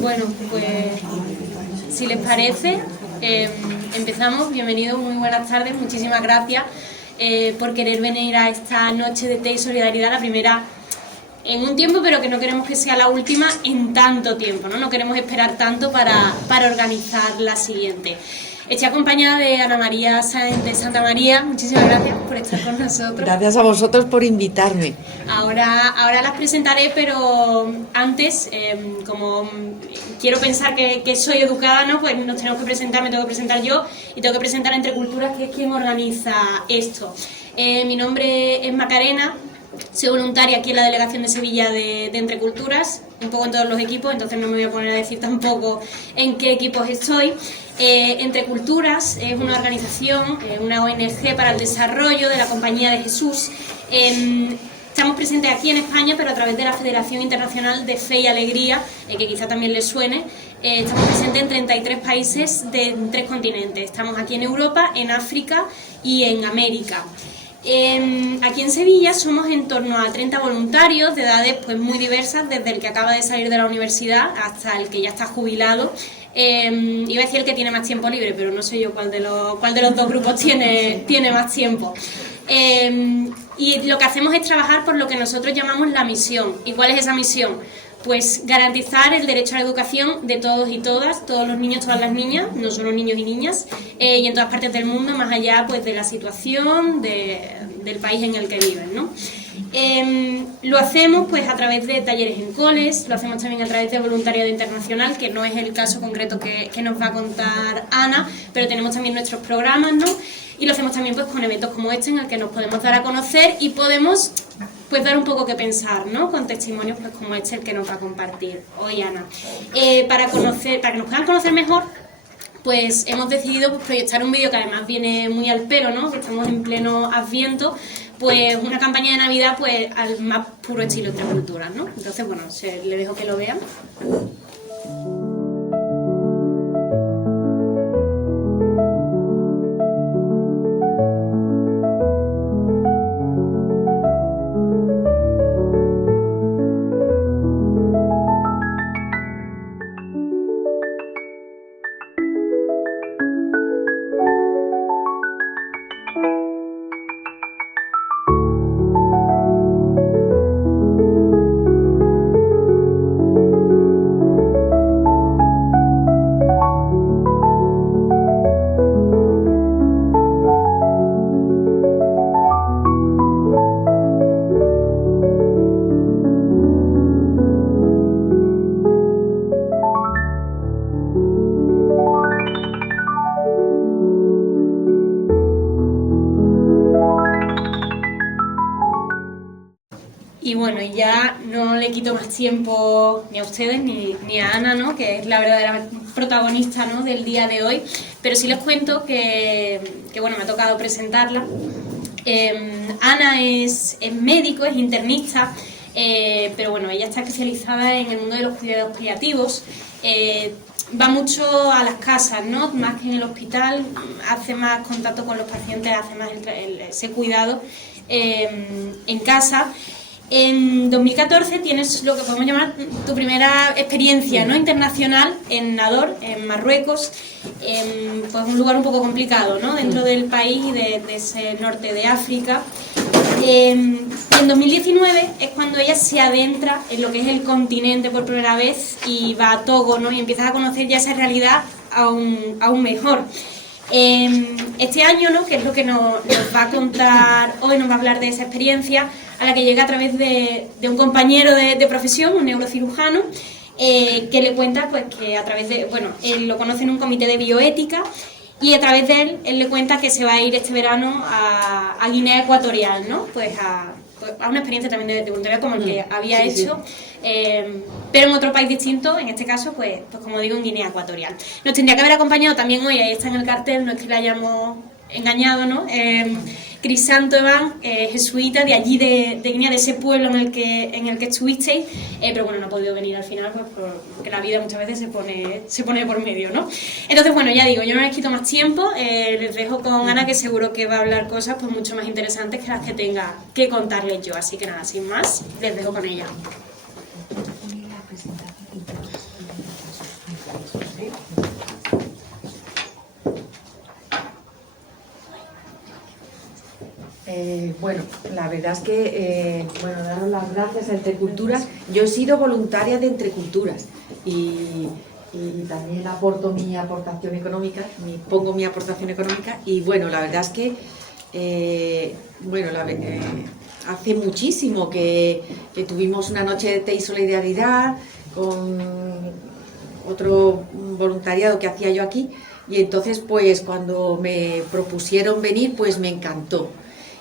Bueno, pues si les parece, empezamos. Bienvenidos, muy buenas tardes, muchísimas gracias por querer venir a esta noche de té y solidaridad, la primera en un tiempo, pero que no queremos que sea la última en tanto tiempo, ¿no? No queremos esperar tanto para organizar la siguiente. Estoy acompañada de Ana María Sáenz de Santa María. Muchísimas gracias por estar con nosotros. Gracias a vosotros por invitarme. Ahora las presentaré, pero antes, como quiero pensar que soy educada, ¿no? Pues nos tenemos que presentar, me tengo que presentar yo y tengo que presentar Entre Culturas, que es quien organiza esto. Mi nombre es Macarena. Soy voluntaria aquí en la Delegación de Sevilla de Entre Culturas, un poco en todos los equipos, entonces no me voy a poner a decir tampoco en qué equipos estoy. Entre Culturas es una organización, una ONG para el desarrollo de la Compañía de Jesús. Estamos presentes aquí en España, pero a través de la Federación Internacional de Fe y Alegría, que quizá también les suene. Estamos presentes en 33 países de 3 continentes. Estamos aquí en Europa, en África y en América. Aquí en Sevilla somos en torno a 30 voluntarios de edades pues muy diversas, desde el que acaba de salir de la universidad hasta el que ya está jubilado. Iba a decir el que tiene más tiempo libre, pero no sé yo cuál de los dos grupos tiene más tiempo. Y lo que hacemos es trabajar por lo que nosotros llamamos la misión. ¿Y cuál es esa misión? Pues garantizar el derecho a la educación de todos y todas, todos los niños, todas las niñas, no solo niños y niñas, y en todas partes del mundo, más allá pues de la situación del país en el que viven, ¿no? Lo hacemos pues a través de talleres en coles, lo hacemos también a través de voluntariado internacional, que no es el caso concreto que nos va a contar Ana, pero tenemos también nuestros programas, ¿no? Y lo hacemos también pues con eventos como este, en el que nos podemos dar a conocer y podemos pues dar un poco que pensar, ¿no? Con testimonios pues como este, el que nos va a compartir hoy Ana. Para que nos puedan conocer mejor, pues hemos decidido pues, proyectar un vídeo que además viene muy al pelo, ¿no? Que estamos en pleno Adviento, pues una campaña de Navidad pues al más puro estilo Entre Culturas, ¿no? Entonces, bueno, le dejo que lo vean. Y bueno, ya no le quito más tiempo ni a ustedes ni a Ana, ¿no? Que es la verdadera protagonista, ¿no? Del día de hoy, pero sí les cuento que bueno, me ha tocado presentarla. Ana es médico, es internista, pero bueno, ella está especializada en el mundo de los cuidados paliativos. Va mucho a las casas, ¿no? Más que en el hospital, hace más contacto con los pacientes, hace más ese cuidado en casa. En 2014 tienes lo que podemos llamar tu primera experiencia, ¿no? Internacional en Nador, en Marruecos, pues un lugar un poco complicado, ¿no? Dentro del país y de ese norte de África. En 2019 es cuando ella se adentra en lo que es el continente por primera vez y va a Togo, ¿no? Y empiezas a conocer ya esa realidad aún mejor. Este año, ¿no? Que es lo que nos va a contar hoy, nos va a hablar de esa experiencia a la que llega a través de un compañero de profesión, un neurocirujano, que le cuenta pues que a través de, bueno, él lo conoce en un comité de bioética y a través de él le cuenta que se va a ir este verano a Guinea Ecuatorial, ¿no? Pues a una experiencia también de voluntariado como el que había hecho, pero en otro país distinto, en este caso, pues como digo, en Guinea Ecuatorial. Nos tendría que haber acompañado también hoy, ahí está en el cartel, no es que la hayamos engañado, ¿no? Crisanto Evan, jesuita de allí de Guinea, de ese pueblo en el que estuvisteis, pero bueno, no ha podido venir al final pues porque la vida muchas veces se pone por medio, ¿no? Entonces, bueno, ya digo, yo no les quito más tiempo, les dejo con Ana, que seguro que va a hablar cosas pues mucho más interesantes que las que tenga que contarles yo, así que nada, sin más, les dejo con ella. Bueno, la verdad es que, bueno, daros las gracias a Entreculturas. Yo he sido voluntaria de Entreculturas y también aporto mi aportación económica, pongo mi aportación económica y bueno, la verdad es que, bueno, hace muchísimo que tuvimos una noche de té y solidaridad con otro voluntariado que hacía yo aquí y entonces pues cuando me propusieron venir pues me encantó.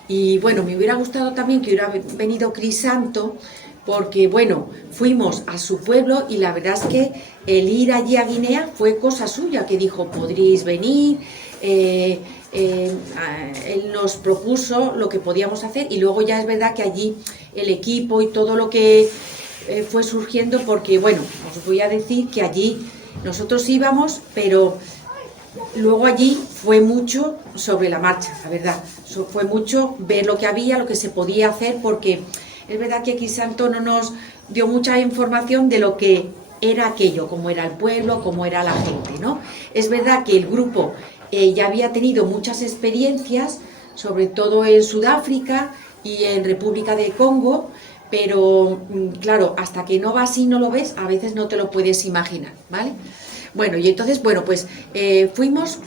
Y bueno, me hubiera gustado también que hubiera venido Crisanto, porque bueno, fuimos a su pueblo y la verdad es que el ir allí a Guinea fue cosa suya, que dijo, podréis venir, él nos propuso lo que podíamos hacer y luego ya es verdad que allí el equipo y todo lo que fue surgiendo, porque bueno, os voy a decir que allí nosotros íbamos, pero luego allí fue mucho sobre la marcha, la verdad, fue mucho ver lo que había, lo que se podía hacer, porque es verdad que Crisanto no nos dio mucha información de lo que era aquello, cómo era el pueblo, cómo era la gente, ¿no? Es verdad que el grupo ya había tenido muchas experiencias, sobre todo en Sudáfrica y en República de Congo, pero claro, hasta que no vas y no lo ves, a veces no te lo puedes imaginar, ¿vale? Bueno, y entonces, bueno, pues fuimos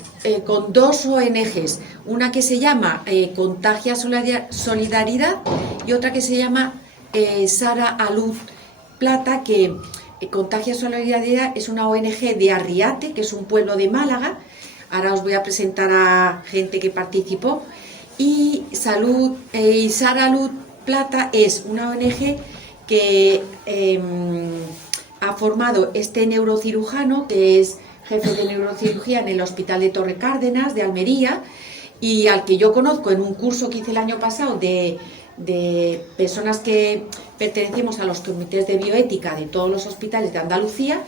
con dos ONGs, una que se llama Contagia Solidaridad y otra que se llama Sara Alud Plata, que Contagia Solidaridad es una ONG de Arriate, que es un pueblo de Málaga. Ahora os voy a presentar a gente que participó. Y Sara Alud Plata es una ONG que ha formado este neurocirujano, que es jefe de neurocirugía en el Hospital de Torre Cárdenas de Almería, y al que yo conozco en un curso que hice el año pasado de personas que pertenecemos a los comités de bioética de todos los hospitales de Andalucía,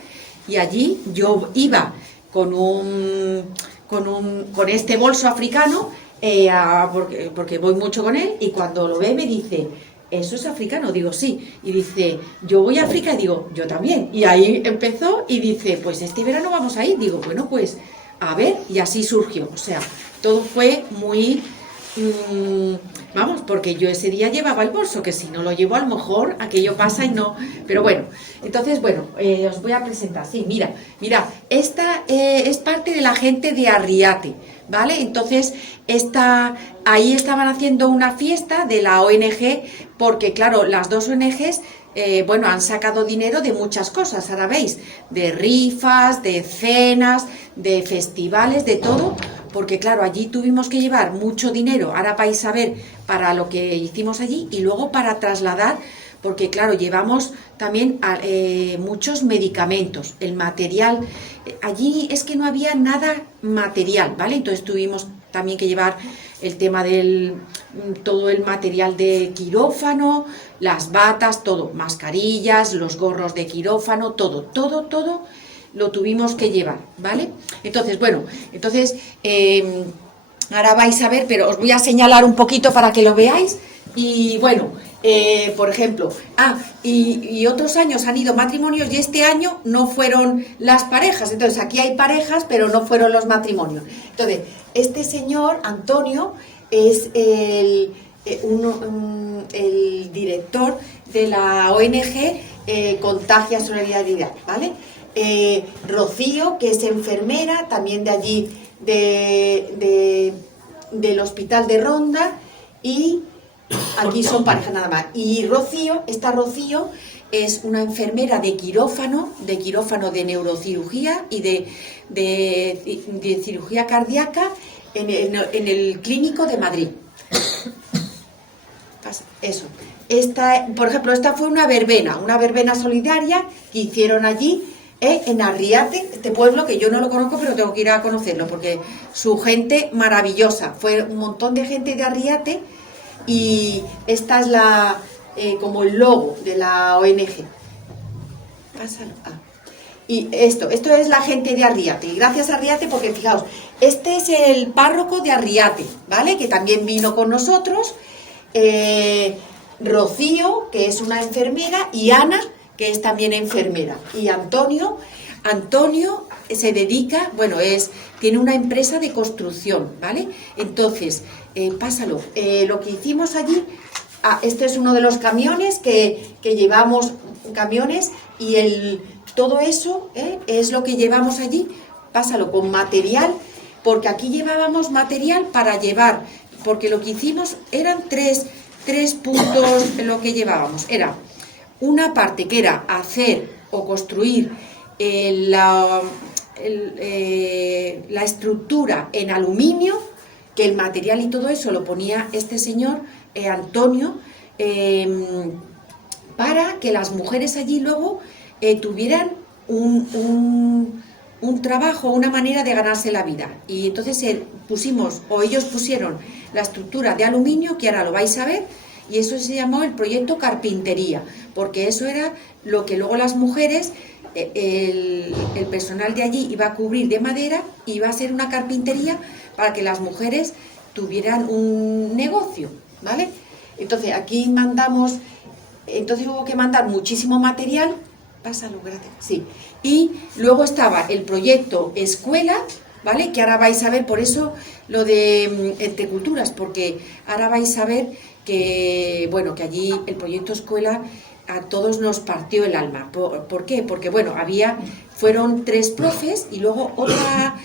y allí yo iba con este bolso africano, porque voy mucho con él, y cuando lo ve me dice, ¿eso es africano? Digo, sí. Y dice, yo voy a África, y digo, yo también. Y ahí empezó y dice, pues este verano vamos a ir. Digo, bueno, pues a ver, y así surgió. O sea, todo fue muy, vamos, porque yo ese día llevaba el bolso, que si no lo llevo a lo mejor aquello pasa y no. Pero bueno, entonces, bueno, os voy a presentar. Sí, mira, esta es parte de la gente de Arriate, ¿vale? Entonces, ahí estaban haciendo una fiesta de la ONG, porque claro, las dos ONGs, bueno, han sacado dinero de muchas cosas, ahora veis, de rifas, de cenas, de festivales, de todo, porque claro, allí tuvimos que llevar mucho dinero, ahora vais a ver, para lo que hicimos allí, y luego para trasladar, porque claro, llevamos también muchos medicamentos, el material, allí es que no había nada material, ¿vale? Entonces tuvimos también que llevar el tema todo el material de quirófano, las batas, todo, mascarillas, los gorros de quirófano, todo lo tuvimos que llevar, ¿vale? Entonces, bueno, ahora vais a ver, pero os voy a señalar un poquito para que lo veáis, y bueno, por ejemplo, y otros años han ido matrimonios y este año no fueron las parejas, entonces aquí hay parejas pero no fueron los matrimonios. Entonces, este señor, Antonio, es el director de la ONG Contagia Solidaridad, ¿vale? Rocío, que es enfermera, también de allí, del hospital de Ronda, y aquí son parejas nada más. Y Rocío es una enfermera de quirófano de neurocirugía y de cirugía cardíaca en el Clínico de Madrid. Eso. Por ejemplo, esta fue una verbena solidaria que hicieron allí en Arriate, este pueblo que yo no lo conozco, pero tengo que ir a conocerlo porque su gente maravillosa. Fue un montón de gente de Arriate. Y esta es como el logo de la ONG. Pásalo. Y esto es la gente de Arriate. Y gracias a Arriate, porque fijaos, este es el párroco de Arriate, ¿vale? Que también vino con nosotros. Rocío, que es una enfermera, y Ana, que es también enfermera. Y Antonio, Antonio se dedica, bueno, tiene una empresa de construcción, ¿vale? Entonces, pásalo. Lo que hicimos allí, este es uno de los camiones que llevamos, camiones, y todo eso es lo que llevamos allí. Pásalo con material, porque aquí llevábamos material para llevar, porque lo que hicimos eran tres puntos, lo que llevábamos. Era una parte que era hacer o construir la estructura en aluminio, que el material y todo eso lo ponía este señor, Antonio, para que las mujeres allí luego tuvieran un trabajo, una manera de ganarse la vida. Y entonces ellos pusieron la estructura de aluminio, que ahora lo vais a ver, y eso se llamó el proyecto Carpintería, porque eso era lo que luego las mujeres, el personal de allí iba a cubrir de madera, iba a ser una carpintería para que las mujeres tuvieran un negocio, ¿vale? Entonces aquí hubo que mandar muchísimo material. Pásalo, gracias. Sí. Y luego estaba el proyecto Escuela, ¿vale? Que ahora vais a ver, por eso lo de Entre Culturas, porque ahora vais a ver que, bueno, que allí el proyecto Escuela a todos nos partió el alma. ¿Por qué? Porque, bueno, fueron 3 profes y luego otra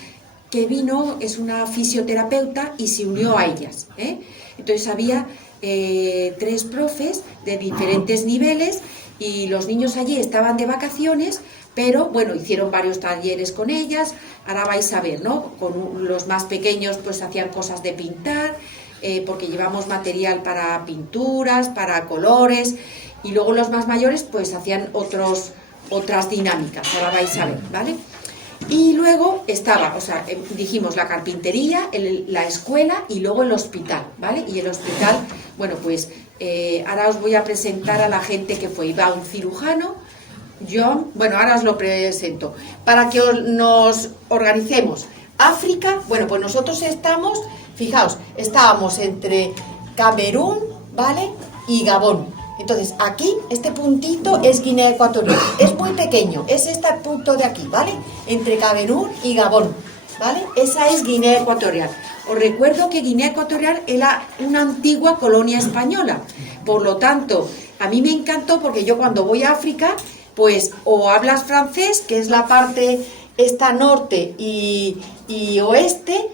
que vino es una fisioterapeuta y se unió a ellas, ¿eh? Entonces había 3 profes de diferentes niveles y los niños allí estaban de vacaciones, pero bueno, hicieron varios talleres con ellas. Ahora vais a ver, ¿no? Con los más pequeños pues hacían cosas de pintar, porque llevamos material para pinturas, para colores, y luego los más mayores pues hacían otras dinámicas. Ahora vais a ver, ¿vale? Y luego estaba, dijimos la carpintería, la escuela y luego el hospital, ¿vale? Y el hospital, bueno, pues ahora os voy a presentar a la gente que fue. Iba un cirujano, John, bueno, ahora os lo presento, para que nos organicemos. África, bueno, pues nosotros estábamos entre Camerún, ¿vale? Y Gabón. Entonces, aquí, este puntito es Guinea Ecuatorial. Es muy pequeño, es este punto de aquí, ¿vale? Entre Camerún y Gabón, ¿vale? Esa es Guinea Ecuatorial. Os recuerdo que Guinea Ecuatorial era una antigua colonia española. Por lo tanto, a mí me encantó porque yo cuando voy a África, pues o hablas francés, que es la parte esta norte y oeste,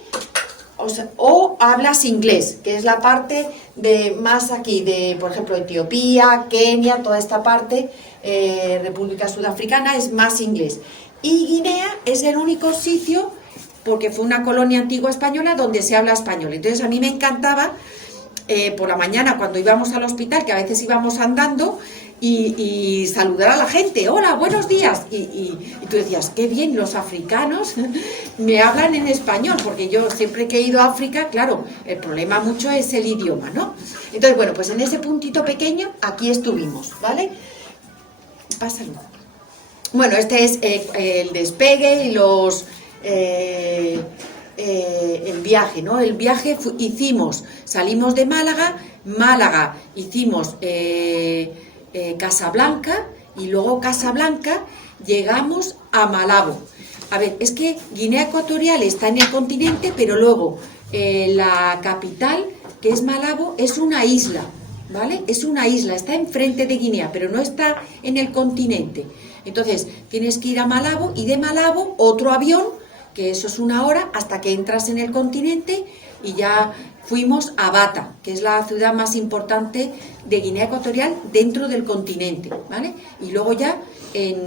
o hablas inglés, que es la parte de más aquí, de por ejemplo Etiopía, Kenia, toda esta parte, República Sudafricana, es más inglés. Y Guinea es el único sitio, porque fue una colonia antigua española, donde se habla español. Entonces a mí me encantaba por la mañana cuando íbamos al hospital, que a veces íbamos andando, y saludar a la gente, hola, buenos días, y tú decías, qué bien, los africanos me hablan en español, porque yo siempre que he ido a África, claro, el problema mucho es el idioma, ¿no? Entonces, bueno, pues en ese puntito pequeño, aquí estuvimos, ¿vale? Pásalo. Bueno, este es el despegue y el viaje, ¿no? El viaje salimos de Málaga hicimos Casablanca, y luego Casablanca llegamos a Malabo. A ver, es que Guinea Ecuatorial está en el continente, pero luego la capital, que es Malabo, es una isla, ¿vale? Es una isla, está enfrente de Guinea, pero no está en el continente. Entonces, tienes que ir a Malabo, y de Malabo otro avión, que eso es 1 hora, hasta que entras en el continente, y ya fuimos a Bata, que es la ciudad más importante de Guinea Ecuatorial dentro del continente, ¿vale? Y luego ya en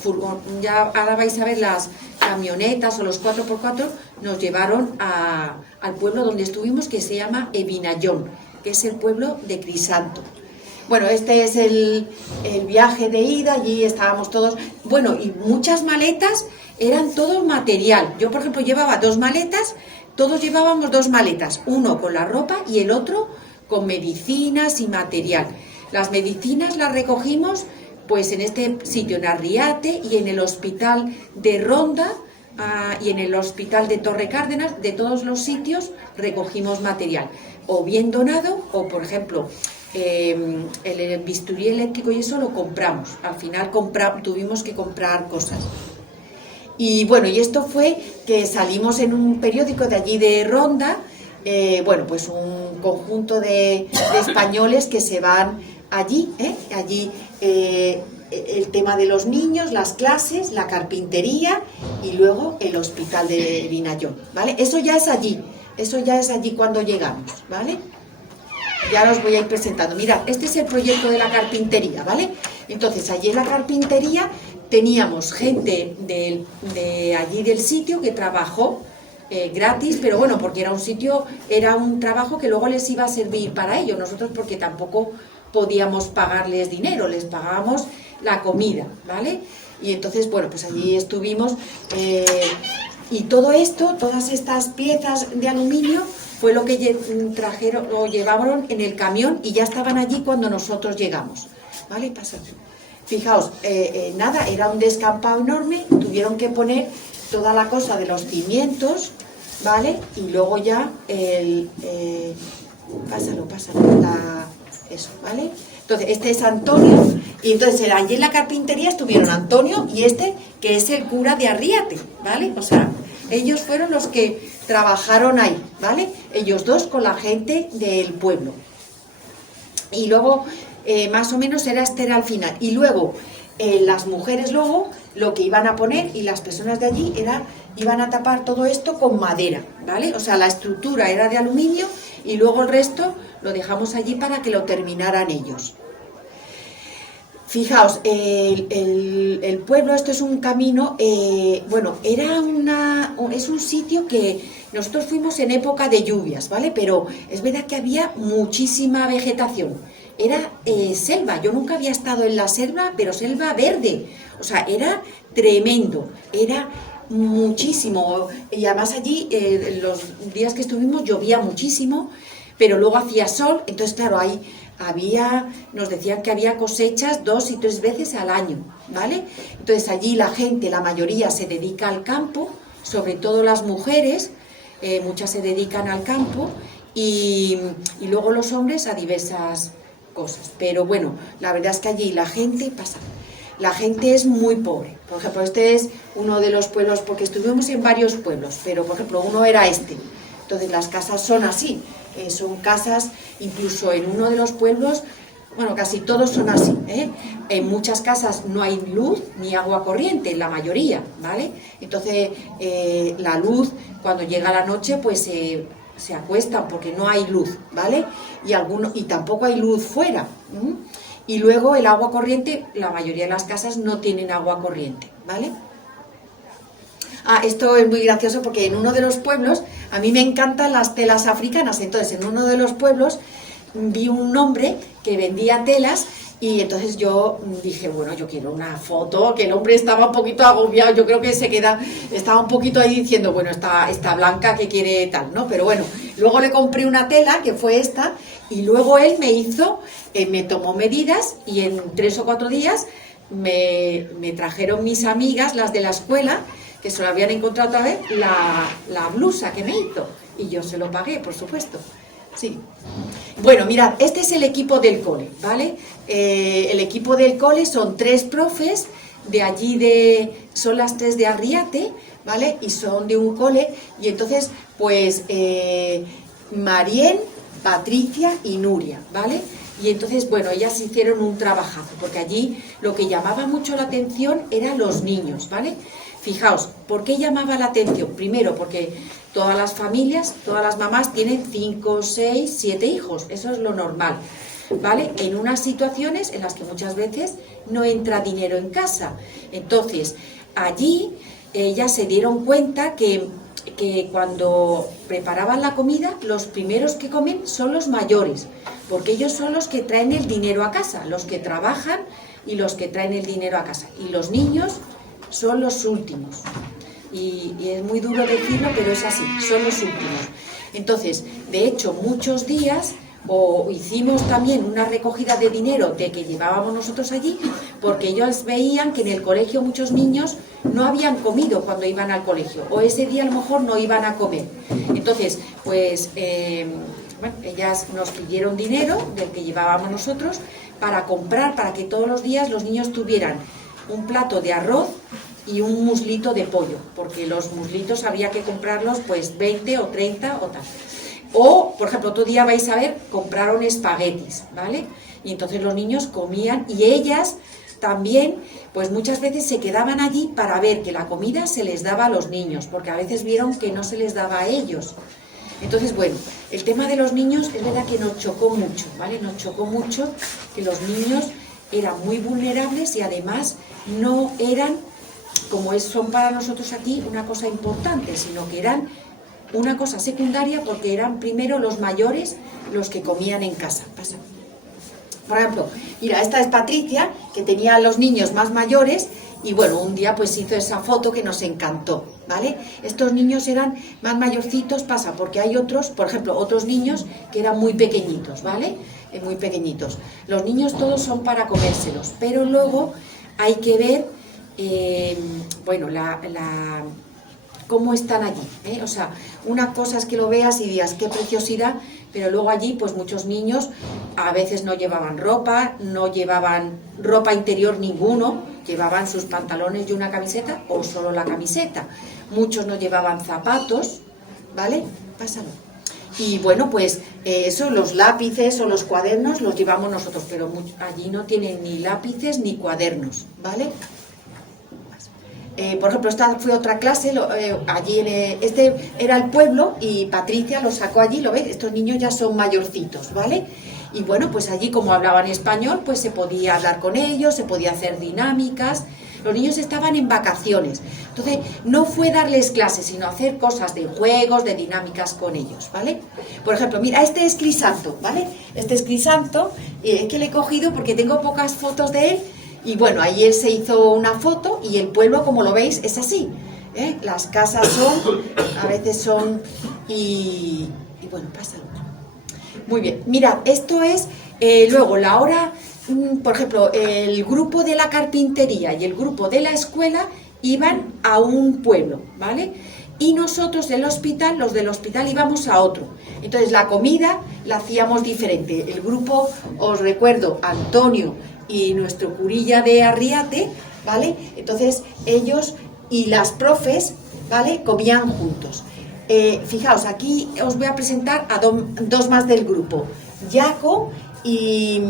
furgón, ya ahora vais a ver las camionetas o los 4x4, nos llevaron al pueblo donde estuvimos, que se llama Ebinayón, que es el pueblo de Crisanto. Bueno, este es el viaje de ida, allí estábamos todos, bueno, y muchas maletas, eran todo material. Yo, por ejemplo, llevaba 2 maletas, todos llevábamos 2 maletas, uno con la ropa y el otro con medicinas y material. Las medicinas las recogimos pues en este sitio, en Arriate, y en el hospital de Ronda, y en el hospital de Torre Cárdenas. De todos los sitios recogimos material, o bien donado, o por ejemplo el bisturí eléctrico y eso lo compramos. Al final tuvimos que comprar cosas. Y bueno, y esto fue que salimos en un periódico de allí de Ronda, bueno, pues un conjunto de españoles que se van allí, allí el tema de los niños, las clases, la carpintería y luego el hospital de Vinallón, ¿vale? Eso ya es allí cuando llegamos, ¿vale? Ya os voy a ir presentando. Mirad, este es el proyecto de la carpintería, ¿vale? Entonces, allí en la carpintería teníamos gente de allí del sitio que trabajó gratis, pero bueno, porque era un sitio, era un trabajo que luego les iba a servir para ellos. Nosotros porque tampoco podíamos pagarles dinero, les pagábamos la comida, ¿vale? Y entonces, bueno, pues allí estuvimos y todo esto, todas estas piezas de aluminio fue lo que trajeron o llevaron en el camión y ya estaban allí cuando nosotros llegamos, ¿vale? Pasa. Fijaos, nada, era un descampado enorme, tuvieron que poner toda la cosa de los cimientos, ¿vale? Y luego ya pásalo, eso, ¿vale? Entonces, este es Antonio, y entonces allí en la carpintería estuvieron Antonio y este, que es el cura de Arriate, ¿vale? O sea, ellos fueron los que trabajaron ahí, ¿vale? Ellos dos con la gente del pueblo. Y luego, más o menos este era al final. Y luego, las mujeres luego, lo que iban a poner, y las personas de allí, iban a tapar todo esto con madera, ¿vale? O sea, la estructura era de aluminio y luego el resto lo dejamos allí para que lo terminaran ellos. Fijaos, el pueblo, esto es un camino, bueno, es un sitio que nosotros fuimos en época de lluvias, ¿vale? Pero es verdad que había muchísima vegetación, era selva, yo nunca había estado en la selva, pero selva verde, o sea, era tremendo, era muchísimo, y además allí, los días que estuvimos llovía muchísimo, pero luego hacía sol, entonces claro, ahí nos decían que había cosechas 2 y 3 veces al año, ¿vale? Entonces allí la gente, la mayoría se dedica al campo, sobre todo las mujeres, muchas se dedican al campo y luego los hombres a diversas cosas. Pero bueno, la verdad es que allí la gente es muy pobre. Por ejemplo, este es uno de los pueblos, porque estuvimos en varios pueblos, pero por ejemplo uno era este. Entonces las casas son así. Son casas, incluso en uno de los pueblos, bueno, casi todos son así, ¿eh? En muchas casas no hay luz ni agua corriente, en la mayoría, ¿vale? Entonces, la luz, cuando llega la noche, pues se acuestan porque no hay luz, ¿vale? Y tampoco hay luz fuera. Y luego el agua corriente, la mayoría de las casas no tienen agua corriente, ¿vale? Esto es muy gracioso porque en uno de los pueblos, a mí me encantan las telas africanas, entonces en uno de los pueblos vi un hombre que vendía telas y entonces yo dije, bueno, yo quiero una foto, que el hombre estaba un poquito agobiado, yo creo que estaba un poquito ahí diciendo, bueno, esta blanca que quiere tal, ¿no? Pero bueno, luego le compré una tela, que fue esta, y luego él me tomó medidas y en 3 o 4 días me trajeron mis amigas, las de la escuela, que se lo habían encontrado otra vez, la blusa que me hizo. Y yo se lo pagué, por supuesto. Sí. Bueno, mirad, este es el equipo del cole, ¿vale? El equipo del cole son 3 profes, de allí son las 3 de Arriate, ¿vale? Y son de un cole, y entonces, pues, Marién, Patricia y Nuria, ¿vale? Y entonces, bueno, ellas hicieron un trabajazo, porque allí lo que llamaba mucho la atención eran los niños, ¿vale? Fijaos, ¿por qué llamaba la atención? Primero, porque todas las familias, todas las mamás tienen 5, 6, 7 hijos, eso es lo normal, ¿vale? En unas situaciones en las que muchas veces no entra dinero en casa. Entonces, allí ellas se dieron cuenta que cuando preparaban la comida, los primeros que comen son los mayores, porque ellos son los que traen el dinero a casa, los que trabajan y los que traen el dinero a casa. Y los niños son los últimos. Y es muy duro decirlo, pero es así, son los últimos. Entonces, de hecho, muchos días hicimos también una recogida de dinero de que llevábamos nosotros allí, porque ellos veían que en el colegio muchos niños no habían comido cuando iban al colegio, o ese día a lo mejor no iban a comer. Entonces, pues, bueno, ellas nos pidieron dinero del que llevábamos nosotros para comprar, para que todos los días los niños tuvieran un plato de arroz y un muslito de pollo, porque los muslitos había que comprarlos pues 20 o 30 o tal. O, por ejemplo, otro día vais a ver, compraron espaguetis, ¿vale? Y entonces los niños comían y ellas también, pues muchas veces se quedaban allí para ver que la comida se les daba a los niños, porque a veces vieron que no se les daba a ellos. Entonces, bueno, el tema de los niños es verdad que nos chocó mucho, ¿vale? Nos chocó mucho que los niños eran muy vulnerables y además no eran, como son para nosotros aquí, una cosa importante, sino que eran una cosa secundaria porque eran primero los mayores los que comían en casa. Pasa. Por ejemplo, mira, esta es Patricia, que tenía a los niños más mayores y bueno, un día pues hizo esa foto que nos encantó, ¿vale? Estos niños eran más mayorcitos, pasa, porque hay otros, por ejemplo, otros niños que eran muy pequeñitos, ¿vale? Muy pequeñitos. Los niños todos son para comérselos, pero luego hay que ver, bueno, cómo están allí, ¿eh? O sea, una cosa es que lo veas y digas, qué preciosidad, pero luego allí pues muchos niños a veces no llevaban ropa, no llevaban ropa interior ninguno, llevaban sus pantalones y una camiseta o solo la camiseta. Muchos no llevaban zapatos, ¿vale? Pásalo. Y bueno, pues eso, los lápices o los cuadernos los llevamos nosotros, pero allí no tienen ni lápices ni cuadernos, ¿vale? Por ejemplo, esta fue otra clase, allí este era el pueblo y Patricia lo sacó allí, ¿lo ves? Estos niños ya son mayorcitos, ¿vale? Y bueno, pues allí como hablaban español, pues se podía hablar con ellos, se podía hacer dinámicas. Los niños estaban en vacaciones, entonces no fue darles clases, sino hacer cosas de juegos, de dinámicas con ellos, ¿vale? Por ejemplo, mira, este es Crisanto, ¿vale? Este es Crisanto, que le he cogido porque tengo pocas fotos de él. Y bueno, ahí él se hizo una foto y el pueblo, como lo veis, es así, ¿eh? Las casas a veces son, y bueno, pásalo. Muy bien, mira, esto es, luego la hora, por ejemplo, el grupo de la carpintería y el grupo de la escuela iban a un pueblo, ¿vale? Y nosotros del hospital, los del hospital íbamos a otro. Entonces la comida la hacíamos diferente. El grupo, os recuerdo, Antonio y nuestro curilla de Arriate, ¿vale? Entonces ellos y las profes, ¿vale? Comían juntos. Fijaos, aquí os voy a presentar a dos más del grupo, Jaco y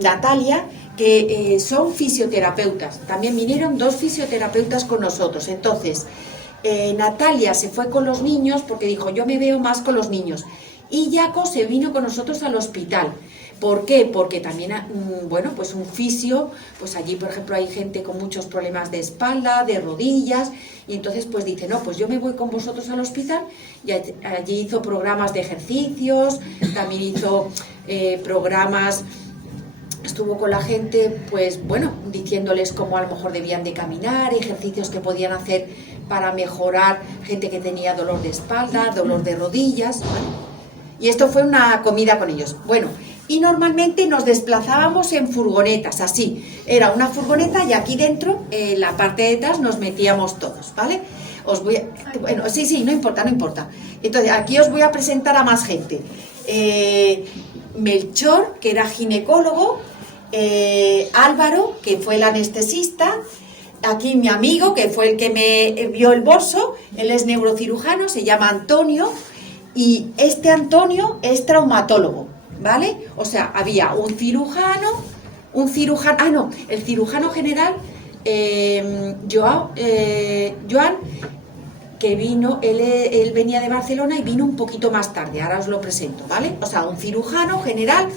Natalia, que son fisioterapeutas. También vinieron dos fisioterapeutas con nosotros. Entonces, Natalia se fue con los niños porque dijo, yo me veo más con los niños. Y Jaco se vino con nosotros al hospital. ¿Por qué? Porque también, bueno, pues un fisio, pues allí, por ejemplo, hay gente con muchos problemas de espalda, de rodillas, y entonces pues dice, no, pues yo me voy con vosotros al hospital, y allí hizo programas de ejercicios, también hizo programas, estuvo con la gente, pues bueno, diciéndoles cómo a lo mejor debían de caminar, ejercicios que podían hacer para mejorar, gente que tenía dolor de espalda, dolor de rodillas, ¿vale? Y esto fue una comida con ellos. Bueno, y normalmente nos desplazábamos en furgonetas, así. Era una furgoneta y aquí dentro, en la parte de atrás, nos metíamos todos, ¿vale? Bueno, sí, no importa. Entonces, aquí os voy a presentar a más gente. Melchor, que era ginecólogo, Álvaro, que fue el anestesista, aquí mi amigo, que fue el que me vio el bolso, él es neurocirujano, se llama Antonio, y este Antonio es traumatólogo, ¿vale? O sea, había un cirujano, el cirujano general, Joan, que vino, él venía de Barcelona y vino un poquito más tarde, ahora os lo presento, ¿vale? O sea, un cirujano general,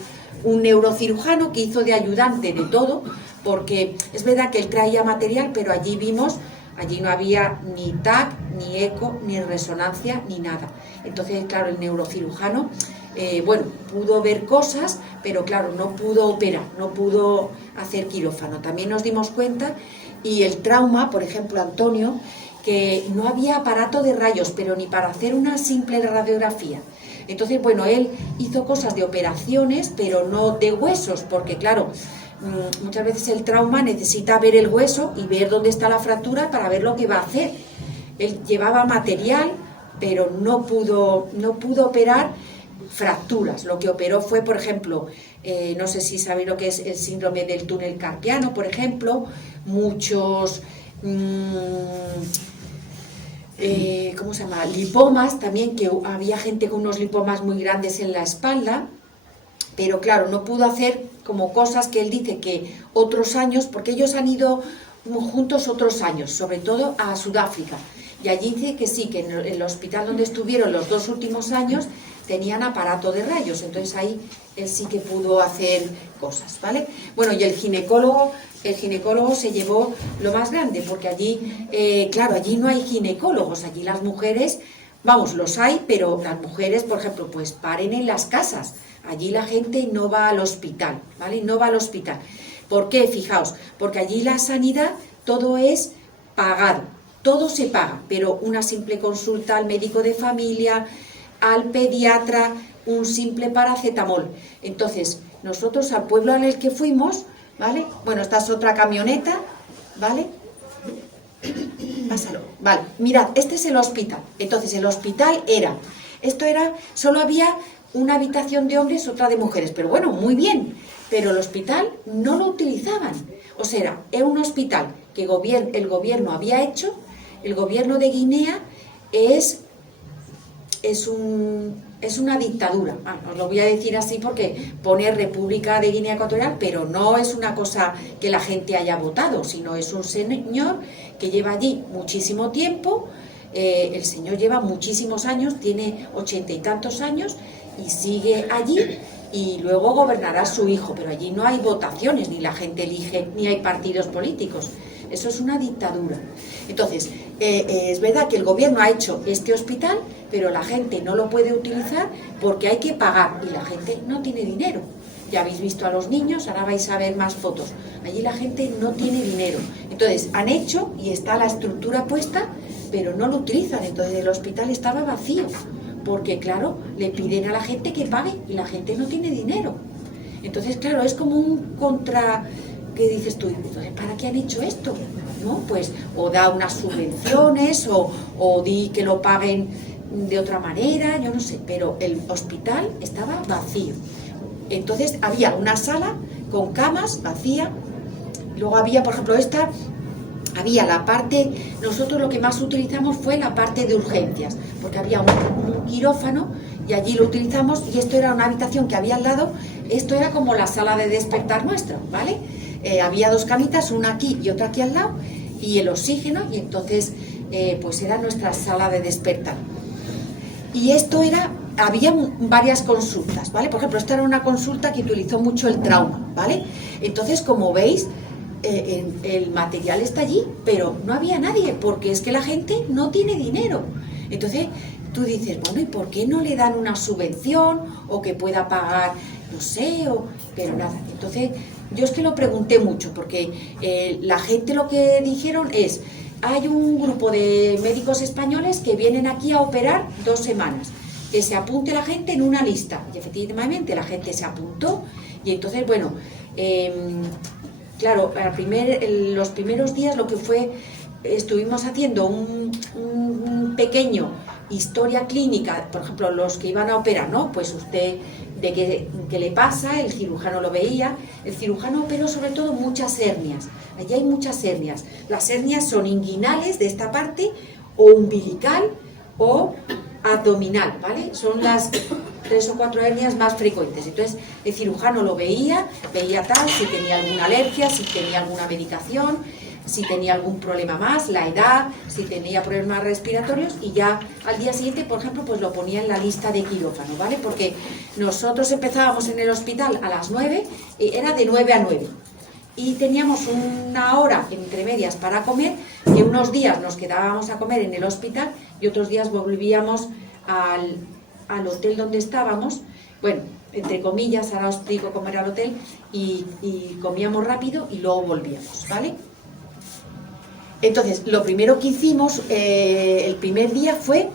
un neurocirujano que hizo de ayudante de todo, porque es verdad que él traía material, pero allí no había ni TAC, ni eco, ni resonancia, ni nada. Entonces, claro, el neurocirujano, bueno, pudo ver cosas, pero claro, no pudo operar, no pudo hacer quirófano. También nos dimos cuenta, y el trauma, por ejemplo, Antonio, que no había aparato de rayos, pero ni para hacer una simple radiografía. Entonces, bueno, él hizo cosas de operaciones, pero no de huesos, porque claro, muchas veces el trauma necesita ver el hueso y ver dónde está la fractura para ver lo que va a hacer. Él llevaba material, pero no pudo operar fracturas. Lo que operó fue, por ejemplo, no sé si sabéis lo que es el síndrome del túnel carpiano, por ejemplo, muchos... ¿cómo se llama? Lipomas también, que había gente con unos lipomas muy grandes en la espalda, pero claro, no pudo hacer como cosas que él dice que otros años, porque ellos han ido juntos otros años, sobre todo a Sudáfrica, y allí dice que sí, que en el hospital donde estuvieron los 2 últimos años tenían aparato de rayos, entonces ahí él sí que pudo hacer cosas, ¿vale? Bueno, y el ginecólogo se llevó lo más grande, porque allí, claro, allí no hay ginecólogos, allí las mujeres, vamos, los hay, pero las mujeres, por ejemplo, pues paren en las casas, allí la gente no va al hospital, ¿vale? No va al hospital. ¿Por qué? Fijaos, porque allí la sanidad todo es pagado, todo se paga, pero una simple consulta al médico de familia, al pediatra, un simple paracetamol. Entonces, nosotros al pueblo en el que fuimos, ¿vale? Bueno, esta es otra camioneta, ¿vale? Pásalo. Vale, mirad, este es el hospital. Entonces, el hospital solo había una habitación de hombres, otra de mujeres, pero bueno, muy bien, pero el hospital no lo utilizaban. O sea, era un hospital que el gobierno había hecho. El gobierno de Guinea es una dictadura. Os lo voy a decir así porque pone República de Guinea Ecuatorial, pero no es una cosa que la gente haya votado, sino es un señor que lleva allí muchísimo tiempo. El señor lleva muchísimos años, tiene 80 y tantos años y sigue allí, y luego gobernará su hijo, pero allí no hay votaciones, ni la gente elige, ni hay partidos políticos. Eso es una dictadura. Entonces, es verdad que el gobierno ha hecho este hospital, pero la gente no lo puede utilizar porque hay que pagar y la gente no tiene dinero. Ya habéis visto a los niños, ahora vais a ver más fotos. Allí la gente no tiene dinero. Entonces, han hecho y está la estructura puesta, pero no lo utilizan. Entonces, el hospital estaba vacío, porque claro, le piden a la gente que pague y la gente no tiene dinero. Entonces, claro, es como un contra... ¿Qué dices tú? Entonces, ¿para qué han hecho esto? ¿No? Pues o da unas subvenciones o di que lo paguen de otra manera, yo no sé, pero el hospital estaba vacío. Entonces había una sala con camas vacía, luego había, por ejemplo, había la parte, nosotros lo que más utilizamos fue la parte de urgencias, porque había un quirófano y allí lo utilizamos, y esto era una habitación que había al lado, esto era como la sala de despertar nuestra, ¿vale? Había 2 camitas, una aquí y otra aquí al lado, y el oxígeno, y entonces pues era nuestra sala de despertar. Y había varias consultas, ¿vale? Por ejemplo, esta era una consulta que utilizó mucho el trauma, ¿vale? Entonces, como veis, el material está allí, pero no había nadie, porque es que la gente no tiene dinero. Entonces, tú dices, bueno, ¿y por qué no le dan una subvención o que pueda pagar, no sé, pero nada? Entonces, yo es que lo pregunté mucho, porque la gente lo que dijeron es, hay un grupo de médicos españoles que vienen aquí a operar 2 semanas, que se apunte la gente en una lista, y efectivamente la gente se apuntó, y entonces, bueno, claro, los primeros días lo que fue, estuvimos haciendo un pequeño historia clínica, por ejemplo, los que iban a operar, ¿no? Pues usted, de qué le pasa, el cirujano lo veía, el cirujano operó sobre todo muchas hernias, allí hay muchas hernias, las hernias son inguinales de esta parte, o umbilical, o abdominal, ¿vale? Son las 3 o 4 hernias más frecuentes. Entonces, el cirujano lo veía tal, si tenía alguna alergia, si tenía alguna medicación, si tenía algún problema más, la edad, si tenía problemas respiratorios, y ya al día siguiente, por ejemplo, pues lo ponía en la lista de quirófano, ¿vale? Porque nosotros empezábamos en el hospital a las 9, era de 9 a 9. Y teníamos una hora entre medias para comer, que unos días nos quedábamos a comer en el hospital y otros días volvíamos al hotel donde estábamos. Bueno, entre comillas, ahora os explico cómo era el hotel, y comíamos rápido y luego volvíamos, ¿vale? Entonces, lo primero que hicimos el primer día fue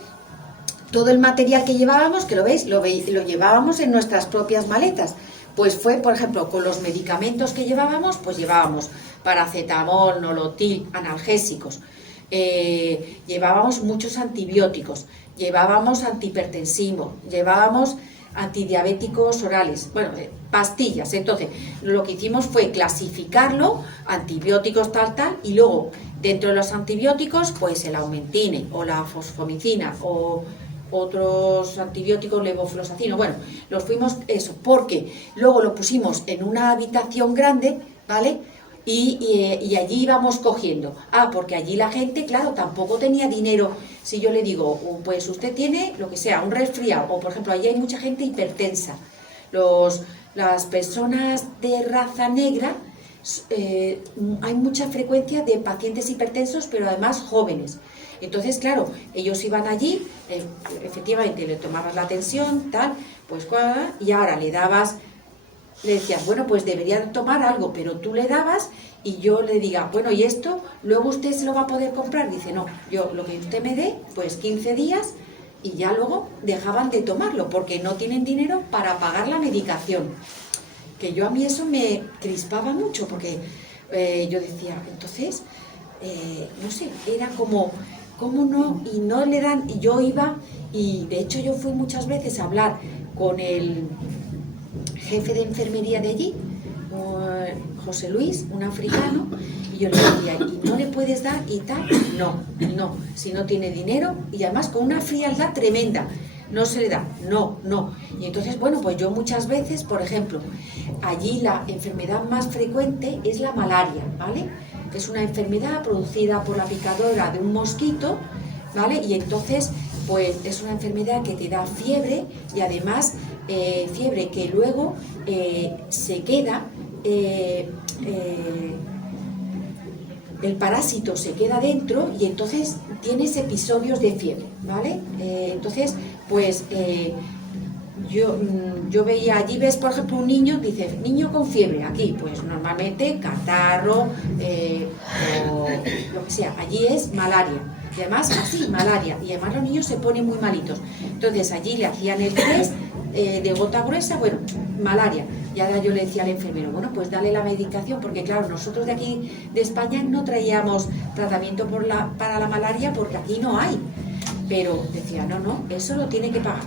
todo el material que llevábamos, que lo veis, lo llevábamos en nuestras propias maletas. Pues fue, por ejemplo, con los medicamentos que llevábamos, pues llevábamos paracetamol, nolotil, analgésicos, llevábamos muchos antibióticos, llevábamos antihipertensivos, llevábamos antidiabéticos orales, bueno, pastillas. Entonces, lo que hicimos fue clasificarlo, antibióticos tal, y luego, dentro de los antibióticos, pues el Aumentine, o la fosfomicina, o otros antibióticos, levofloxacino, bueno, los fuimos, eso, porque luego lo pusimos en una habitación grande, ¿vale?, y allí íbamos cogiendo. Porque allí la gente, claro, tampoco tenía dinero. Si yo le digo, pues usted tiene lo que sea, un resfriado, o por ejemplo, allí hay mucha gente hipertensa. Las personas de raza negra, hay mucha frecuencia de pacientes hipertensos, pero además jóvenes. Entonces, claro, ellos iban allí, efectivamente le tomabas la tensión, tal, pues y ahora le decías, bueno, pues debería tomar algo, pero tú le dabas y yo le diga, bueno, ¿y esto? ¿Luego usted se lo va a poder comprar? Dice, no, yo lo que usted me dé, pues 15 días y ya luego dejaban de tomarlo porque no tienen dinero para pagar la medicación. Que yo a mí eso me crispaba mucho porque yo decía, entonces, no sé, era como, ¿cómo no? Y no le dan, y yo iba, y de hecho yo fui muchas veces a hablar con el jefe de enfermería de allí, José Luis, un africano, y yo le decía, ¿y no le puedes dar y tal? No, si no tiene dinero, y además con una frialdad tremenda, no se le da, no. Y entonces, bueno, pues yo muchas veces, por ejemplo, allí la enfermedad más frecuente es la malaria, ¿vale? Es una enfermedad producida por la picadura de un mosquito, ¿vale? Y entonces, pues es una enfermedad que te da fiebre y además fiebre que luego se queda, el parásito se queda dentro y entonces tienes episodios de fiebre, ¿vale? Entonces, pues yo veía, allí ves, por ejemplo, un niño, dice, niño con fiebre, aquí, pues normalmente catarro, o lo que sea, allí es malaria. Y además, así, malaria. Y además los niños se ponen muy malitos. Entonces allí le hacían el test de gota gruesa, bueno, malaria. Y ahora yo le decía al enfermero, bueno, pues dale la medicación, porque claro, nosotros de aquí, de España, no traíamos tratamiento para la malaria porque aquí no hay. Pero decía, no, eso lo tiene que pagar.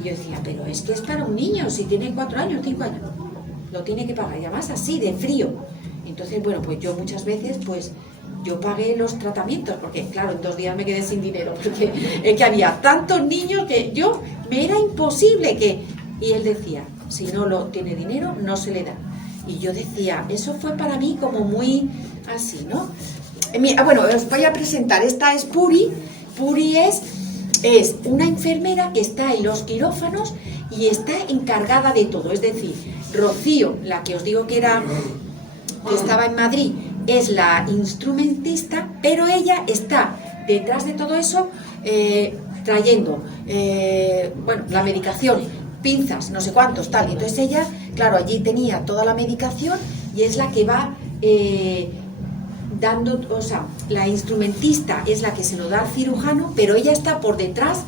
Y yo decía, pero es que es para un niño, si tiene 4 años, 5 años, lo tiene que pagar. Y además así, de frío. Entonces, bueno, pues yo muchas veces, pues yo pagué los tratamientos, porque claro, en 2 días me quedé sin dinero, porque es que había tantos niños que me era imposible que... Y él decía, si no lo tiene dinero, no se le da. Y yo decía, eso fue para mí como muy así, ¿no? Bueno, os voy a presentar, esta es Puri. Puri es una enfermera que está en los quirófanos y está encargada de todo, es decir, Rocío, la que os digo que estaba en Madrid, es la instrumentista, pero ella está detrás de todo eso trayendo, bueno, la medicación, pinzas, no sé cuántos, tal. Y entonces ella, claro, allí tenía toda la medicación y es la que va dando, o sea, la instrumentista es la que se lo da al cirujano, pero ella está por detrás.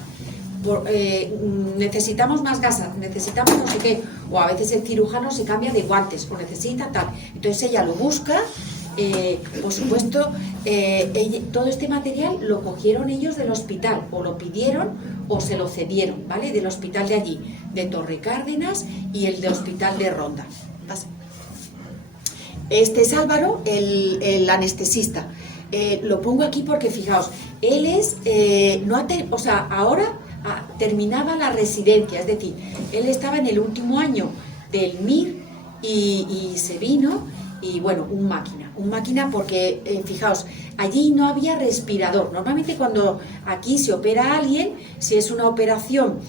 Necesitamos más gasas, necesitamos no sé qué, o a veces el cirujano se cambia de guantes o necesita tal, entonces ella lo busca, por supuesto, todo este material lo cogieron ellos del hospital, o lo pidieron o se lo cedieron, ¿vale? Del hospital de allí, de Torre Cárdenas y el del hospital de Ronda. Este es Álvaro, el anestesista. Lo pongo aquí porque fijaos, él es, ahora terminaba la residencia, es decir, él estaba en el último año del MIR y se vino y bueno, un máquina porque fijaos, allí no había respirador. Normalmente cuando aquí se opera a alguien, si es una operación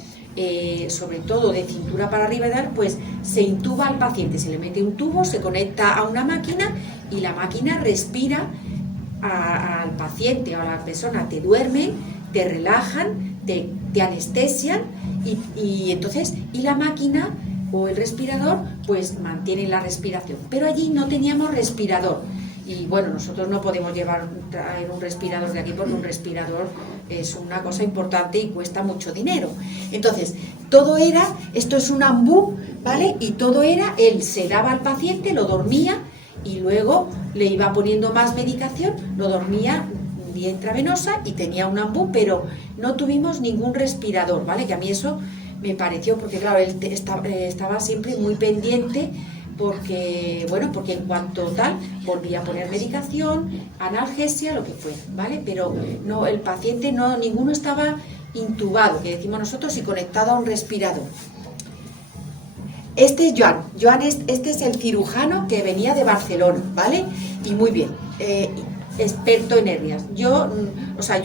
sobre todo de cintura para arriba, pues se intuba al paciente, se le mete un tubo, se conecta a una máquina y la máquina respira al paciente o a la persona, te duermen, te relajan, te anestesian y entonces la máquina o el respirador pues mantiene la respiración, pero allí no teníamos respirador y bueno, nosotros no podemos traer un respirador de aquí porque un respirador es una cosa importante y cuesta mucho dinero. Entonces, esto es un ambú, ¿vale? Y todo era, él se daba al paciente, lo dormía y luego le iba poniendo más medicación, lo dormía vía intravenosa y tenía un ambú, pero no tuvimos ningún respirador, ¿vale? Que a mí eso me pareció, porque claro, él estaba siempre muy pendiente, porque, bueno, porque en cuanto tal, volvía a poner medicación, analgesia, lo que fuera, ¿vale? Pero no, el paciente no, ninguno estaba intubado, que decimos nosotros, y conectado a un respirador. Este es Joan. Este es el cirujano que venía de Barcelona, ¿vale? Y muy bien, experto en hernias. Yo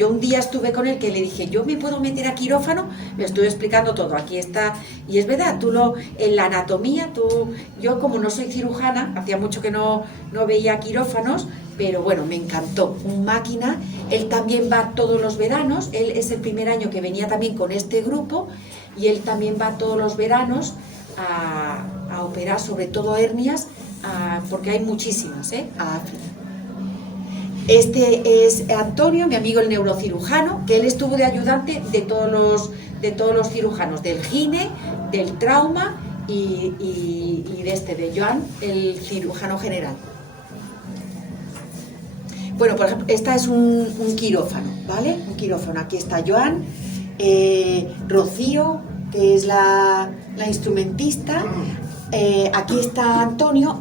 un día estuve con él que le dije, ¿yo me puedo meter a quirófano? Me estuve explicando todo, aquí está, y es verdad, en la anatomía, yo como no soy cirujana, hacía mucho que no veía quirófanos, pero bueno, me encantó, un máquina. Él también va todos los veranos, él es el primer año que venía también con este grupo, y él también va todos los veranos a operar, sobre todo hernias, porque hay muchísimas, a África. Este es Antonio, mi amigo el neurocirujano, que él estuvo de ayudante de todos los cirujanos, del gine, del trauma y de Joan, el cirujano general. Bueno, por ejemplo, esta es un quirófano, ¿vale? Un quirófano. Aquí está Joan, Rocío, que es la instrumentista, aquí está Antonio,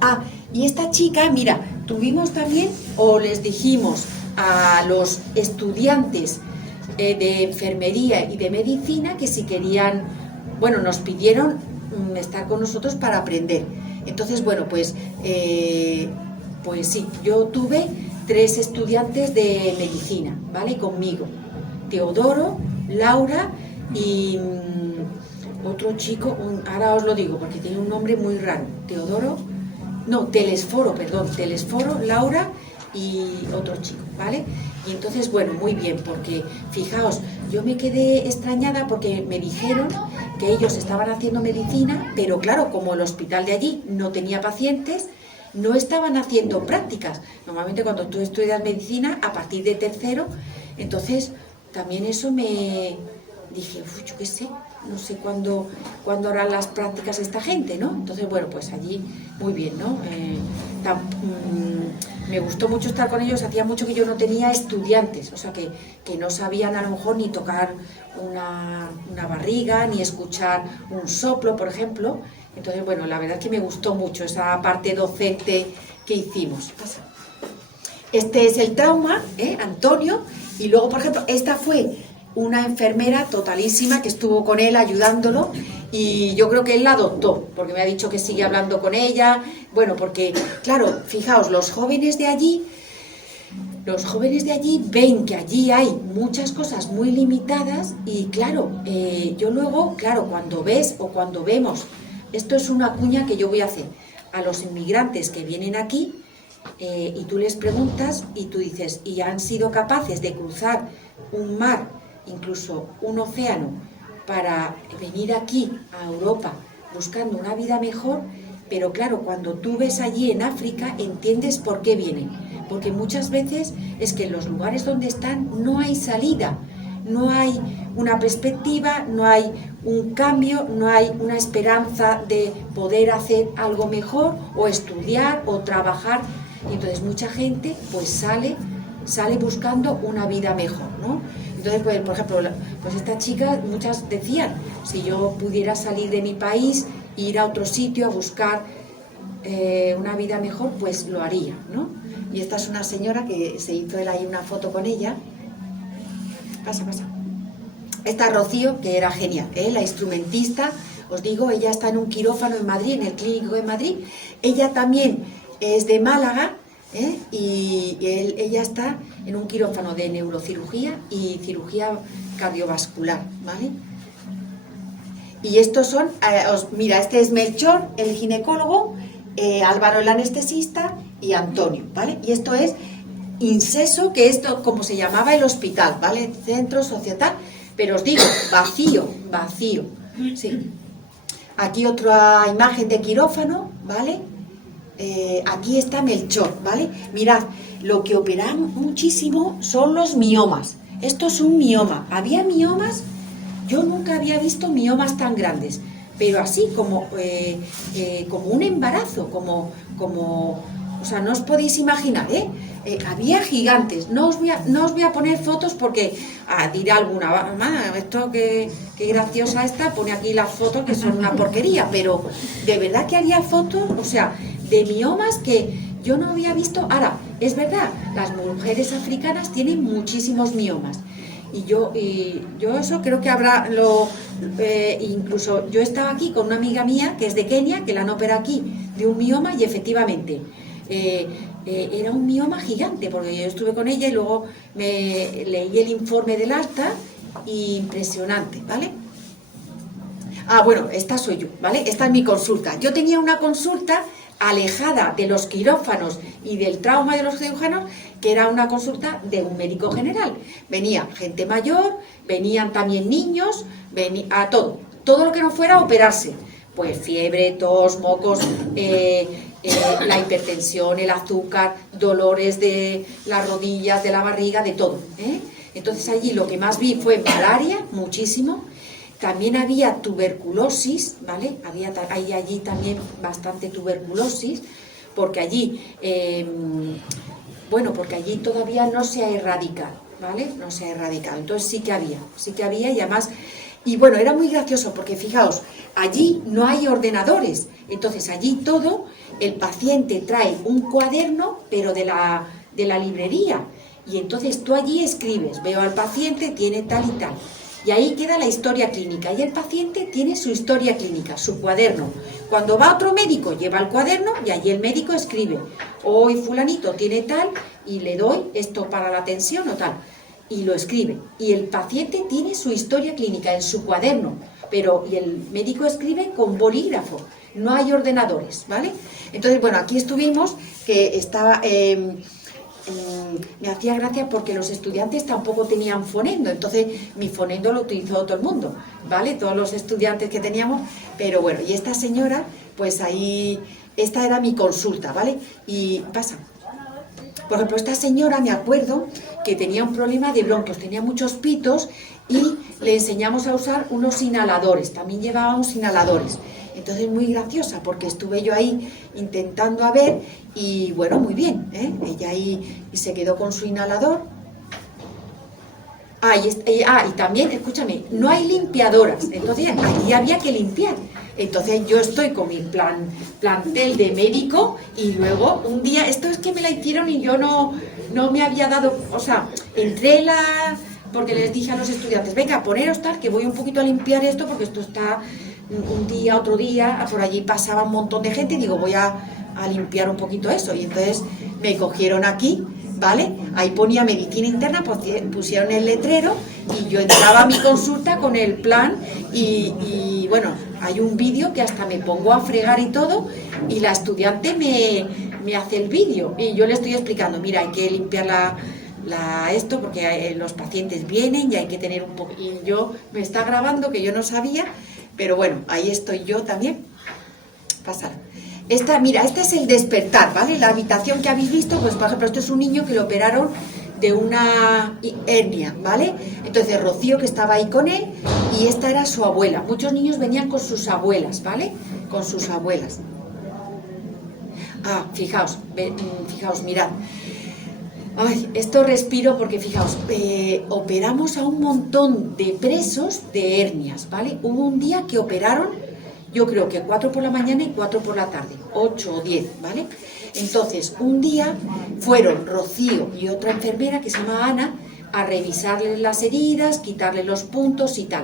y esta chica, mira, tuvimos también, o les dijimos a los estudiantes de enfermería y de medicina que si querían, bueno, nos pidieron estar con nosotros para aprender. Entonces, bueno, pues sí, yo tuve 3 estudiantes de medicina, ¿vale? Conmigo, Teodoro, Laura y otro chico, ahora os lo digo porque tiene un nombre muy raro, Telesforo, Laura y otro chico, ¿vale? Y entonces, bueno, muy bien, porque fijaos, yo me quedé extrañada porque me dijeron que ellos estaban haciendo medicina, pero claro, como el hospital de allí no tenía pacientes, no estaban haciendo prácticas. Normalmente cuando tú estudias medicina, a partir de tercero, entonces también eso me dije, yo qué sé, no sé cuándo harán las prácticas esta gente, ¿no? Entonces, bueno, pues allí muy bien, ¿no? Me gustó mucho estar con ellos, hacía mucho que yo no tenía estudiantes, o sea, que no sabían a lo mejor ni tocar una barriga, ni escuchar un soplo, por ejemplo. Entonces, bueno, la verdad es que me gustó mucho esa parte docente que hicimos. Este es el trauma, Antonio, y luego, por ejemplo, esta fue una enfermera totalísima que estuvo con él ayudándolo, y yo creo que él la adoptó, porque me ha dicho que sigue hablando con ella. Bueno, porque, claro, fijaos, los jóvenes de allí ven que allí hay muchas cosas muy limitadas, y claro, yo luego, claro, cuando ves o cuando vemos, esto es una cuña que yo voy a hacer, a los inmigrantes que vienen aquí, y tú les preguntas, y tú dices, y han sido capaces de cruzar un mar, incluso un océano, para venir aquí a Europa buscando una vida mejor. Pero claro, cuando tú ves allí en África, entiendes por qué vienen, porque muchas veces es que en los lugares donde están no hay salida, no hay una perspectiva, no hay un cambio, no hay una esperanza de poder hacer algo mejor, o estudiar, o trabajar, y entonces mucha gente pues sale buscando una vida mejor, ¿no? Entonces, pues, por ejemplo, pues esta chica, muchas decían, si yo pudiera salir de mi país, ir a otro sitio a buscar una vida mejor, pues lo haría, ¿no? Y esta es una señora que se hizo él ahí una foto con ella. Pasa. Esta Rocío, que era genial, la instrumentista, os digo, ella está en un quirófano en Madrid, en el Clínico de Madrid. Ella también es de Málaga, y ella está en un quirófano de neurocirugía y cirugía cardiovascular, ¿vale? Y estos son, mira, este es Melchor, el ginecólogo, Álvaro, el anestesista, y Antonio, ¿vale? Y esto es Inseso, que esto como se llamaba el hospital, ¿vale? Centro Societal, pero os digo, vacío, sí. Aquí otra imagen de quirófano, ¿vale? Aquí está Melchor, ¿vale? Mirad, lo que operan muchísimo son los miomas. Esto es un mioma. Había miomas, yo nunca había visto miomas tan grandes, pero así como un embarazo, o sea, no os podéis imaginar, había gigantes. No os voy a poner fotos porque dirá alguna, mamá, esto que graciosa está, pone aquí las fotos que son una porquería, pero de verdad que había fotos, o sea, de miomas que yo no había visto. Ahora, es verdad, las mujeres africanas tienen muchísimos miomas. Y yo eso creo que habrá, incluso yo estaba aquí con una amiga mía que es de Kenia, que la han operado aquí de un mioma y efectivamente era un mioma gigante, porque yo estuve con ella y luego me leí el informe del alta, impresionante, ¿vale? Bueno, esta soy yo, ¿vale? Esta es mi consulta. Yo tenía una consulta alejada de los quirófanos y del trauma de los cirujanos, que era una consulta de un médico general. Venía gente mayor, venían también niños, venía todo lo que no fuera operarse. Pues fiebre, tos, mocos, la hipertensión, el azúcar, dolores de las rodillas, de la barriga, de todo, ¿eh? Entonces allí lo que más vi fue malaria, muchísimo. También había tuberculosis, ¿vale? Hay allí también bastante tuberculosis, porque allí, porque allí todavía no se ha erradicado, ¿vale? No se ha erradicado. Entonces sí que había y además, y bueno, era muy gracioso porque fijaos, allí no hay ordenadores, entonces allí el paciente trae un cuaderno, pero de la librería, y entonces tú allí escribes, veo al paciente, tiene tal y tal. Y ahí queda la historia clínica. Y el paciente tiene su historia clínica, su cuaderno. Cuando va otro médico, lleva el cuaderno y allí el médico escribe: hoy fulanito tiene tal y le doy esto para la tensión o tal. Y lo escribe. Y el paciente tiene su historia clínica en su cuaderno. Y el médico escribe con bolígrafo. No hay ordenadores, ¿vale? Entonces, bueno, aquí estuvimos, que estaba... me hacía gracia porque los estudiantes tampoco tenían fonendo, entonces mi fonendo lo utilizó todo el mundo, ¿vale? Todos los estudiantes que teníamos, pero bueno, y esta señora, pues ahí, esta era mi consulta, ¿vale? Y pasa, por ejemplo, esta señora, me acuerdo que tenía un problema de bronquios, tenía muchos pitos y le enseñamos a usar unos inhaladores, también llevaba unos inhaladores. Entonces muy graciosa porque estuve yo ahí intentando a ver y bueno, muy bien, ¿eh? Ella ahí y se quedó con su inhalador. Y también, escúchame, no hay limpiadoras, entonces allí había que limpiar. Entonces yo estoy con mi plantel de médico y luego un día, esto es que me la hicieron y yo no me había dado, o sea, porque les dije a los estudiantes, venga, poneros tal, que voy un poquito a limpiar esto porque esto está... Un día, otro día, por allí pasaba un montón de gente y digo, voy a limpiar un poquito eso. Y entonces me cogieron aquí, ¿vale? Ahí ponía medicina interna, pusieron el letrero y yo entraba a mi consulta con el plan y bueno, hay un vídeo que hasta me pongo a fregar y todo y la estudiante me hace el vídeo y yo le estoy explicando, mira, hay que limpiar esto porque los pacientes vienen y hay que tener un poco... Y yo me está grabando, que yo no sabía... Pero bueno, ahí estoy yo también. Pasar. Mira, este es el despertar, ¿vale? La habitación que habéis visto, pues por ejemplo, esto es un niño que lo operaron de una hernia, ¿vale? Entonces Rocío, que estaba ahí con él, y esta era su abuela. Muchos niños venían con sus abuelas, ¿vale? Con sus abuelas. Fijaos, mirad. Ay, esto respiro porque fijaos, operamos a un montón de presos de hernias, ¿vale? Hubo un día que operaron, yo creo que 4 por la mañana y 4 por la tarde, 8 o 10, ¿vale? Entonces, un día fueron Rocío y otra enfermera que se llama Ana a revisarles las heridas, quitarle los puntos y tal.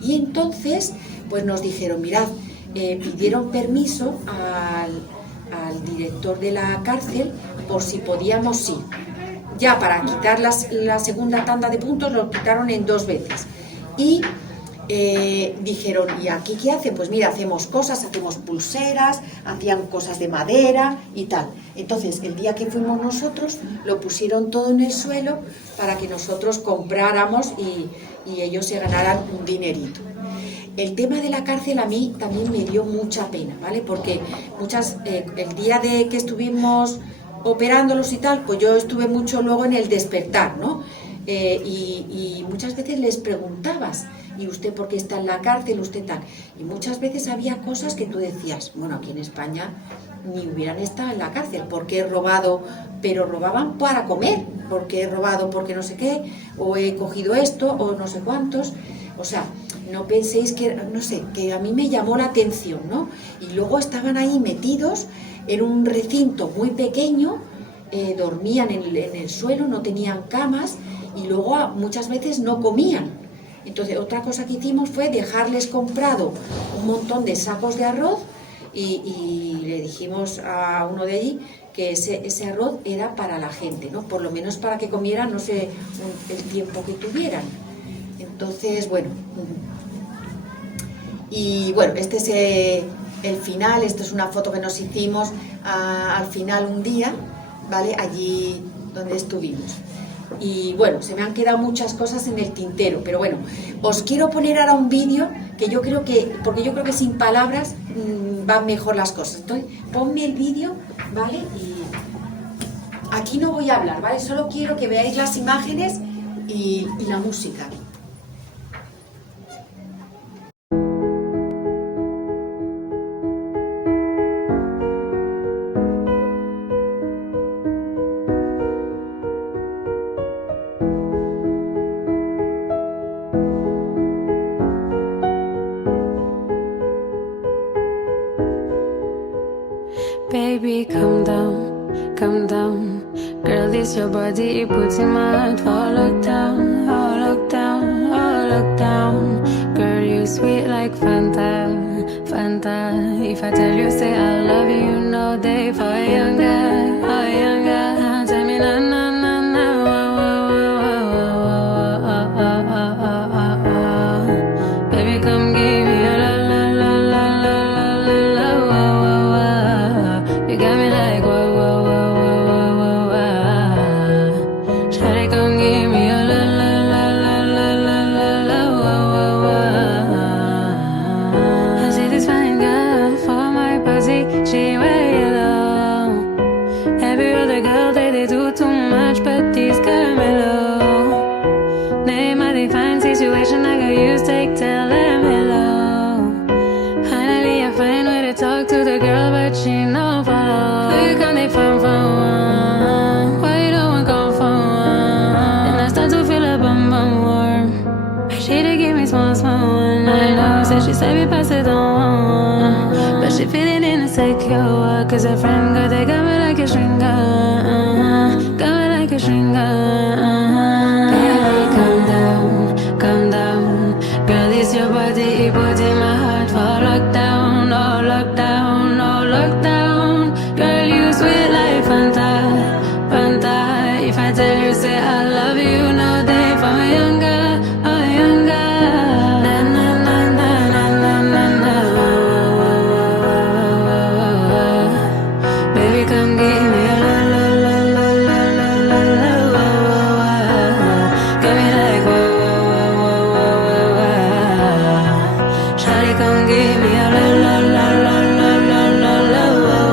Y entonces, pues nos dijeron, mirad, pidieron permiso al director de la cárcel por si podíamos ir. Ya para quitar la segunda tanda de puntos lo quitaron en 2 veces. Y dijeron, ¿y aquí qué hacen? Pues mira, hacemos pulseras, hacían cosas de madera y tal. Entonces, el día que fuimos nosotros, lo pusieron todo en el suelo para que nosotros compráramos y ellos se ganaran un dinerito. El tema de la cárcel a mí también me dio mucha pena, ¿vale? Porque el día de que estuvimos operándolos y tal, pues yo estuve mucho luego en el despertar, ¿no? Y muchas veces les preguntabas, ¿y usted por qué está en la cárcel? ¿Usted tal? Y muchas veces había cosas que tú decías, bueno, aquí en España ni hubieran estado en la cárcel, porque he robado, pero robaban para comer, porque he robado porque no sé qué, o he cogido esto, o no sé cuántos. O sea, no penséis que, no sé, que a mí me llamó la atención, ¿no? Y luego estaban ahí metidos en un recinto muy pequeño, dormían en el suelo, no tenían camas, y luego muchas veces no comían. Entonces, otra cosa que hicimos fue dejarles comprado un montón de sacos de arroz y le dijimos a uno de allí que ese arroz era para la gente, ¿no? Por lo menos para que comieran, no sé, el tiempo que tuvieran. Entonces, bueno. Y bueno, este es el final, esta es una foto que nos hicimos al final un día, ¿vale? Allí donde estuvimos. Y bueno, se me han quedado muchas cosas en el tintero, pero bueno, os quiero poner ahora un vídeo que yo creo que, porque yo creo que sin palabras van mejor las cosas. Entonces, ponme el vídeo, ¿vale? Y aquí no voy a hablar, ¿vale? Solo quiero que veáis las imágenes y la música. Baby, calm down. Girl, this your body, it puts in my heart. Oh, look down, oh, look down, oh, look down. Girl, you sweet like Fanta, Fanta. If I tell you, say I love you, you know they for a young guy, oh, young guy. Tell me na na na na, baby, come give me a la la la la la la la la. You got me like whoa whoa whoa whoa whoa whoa. Shawty, come give me a la la la la la la la la whoa whoa whoa. I see this fine girl for my pussy, she wear yellow. Every other girl they do too much, but this girl mellow. They might define situation like I used to tell them hello. Finally I find way to talk to the girl, but she no follow. Who you come they from one? Why you don't come for one? And I start to feel a bum warm. She to give me small one. I know, said she said we pass it on, but she feeling insecure, cause her friend got they got me like a string gun, got me like a string gun. Baby, calm down. Girl, it's your body, it put in my heart for lockdown, oh lockdown, oh lockdown. Girl, you sweet like Fanta, Fanta. If I tell you, say I love you, no day for a younger, oh younger. Na na na na na na na na. Baby, come give me a la la la la la la la la. Got me like whoa whoa whoa whoa whoa. Shawty, come give me a la la la la la la la la whoa.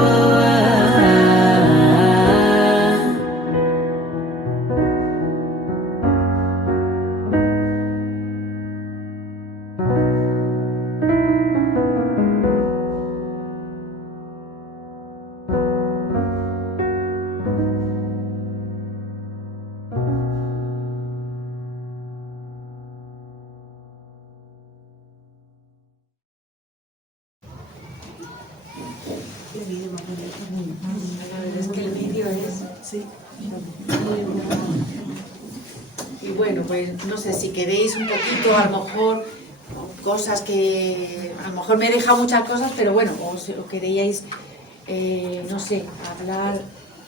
La verdad es que el vídeo es... Sí. Y bueno, pues no sé, si queréis un poquito, a lo mejor, cosas que... A lo mejor me he dejado muchas cosas, pero bueno, o queríais, no sé, hablar...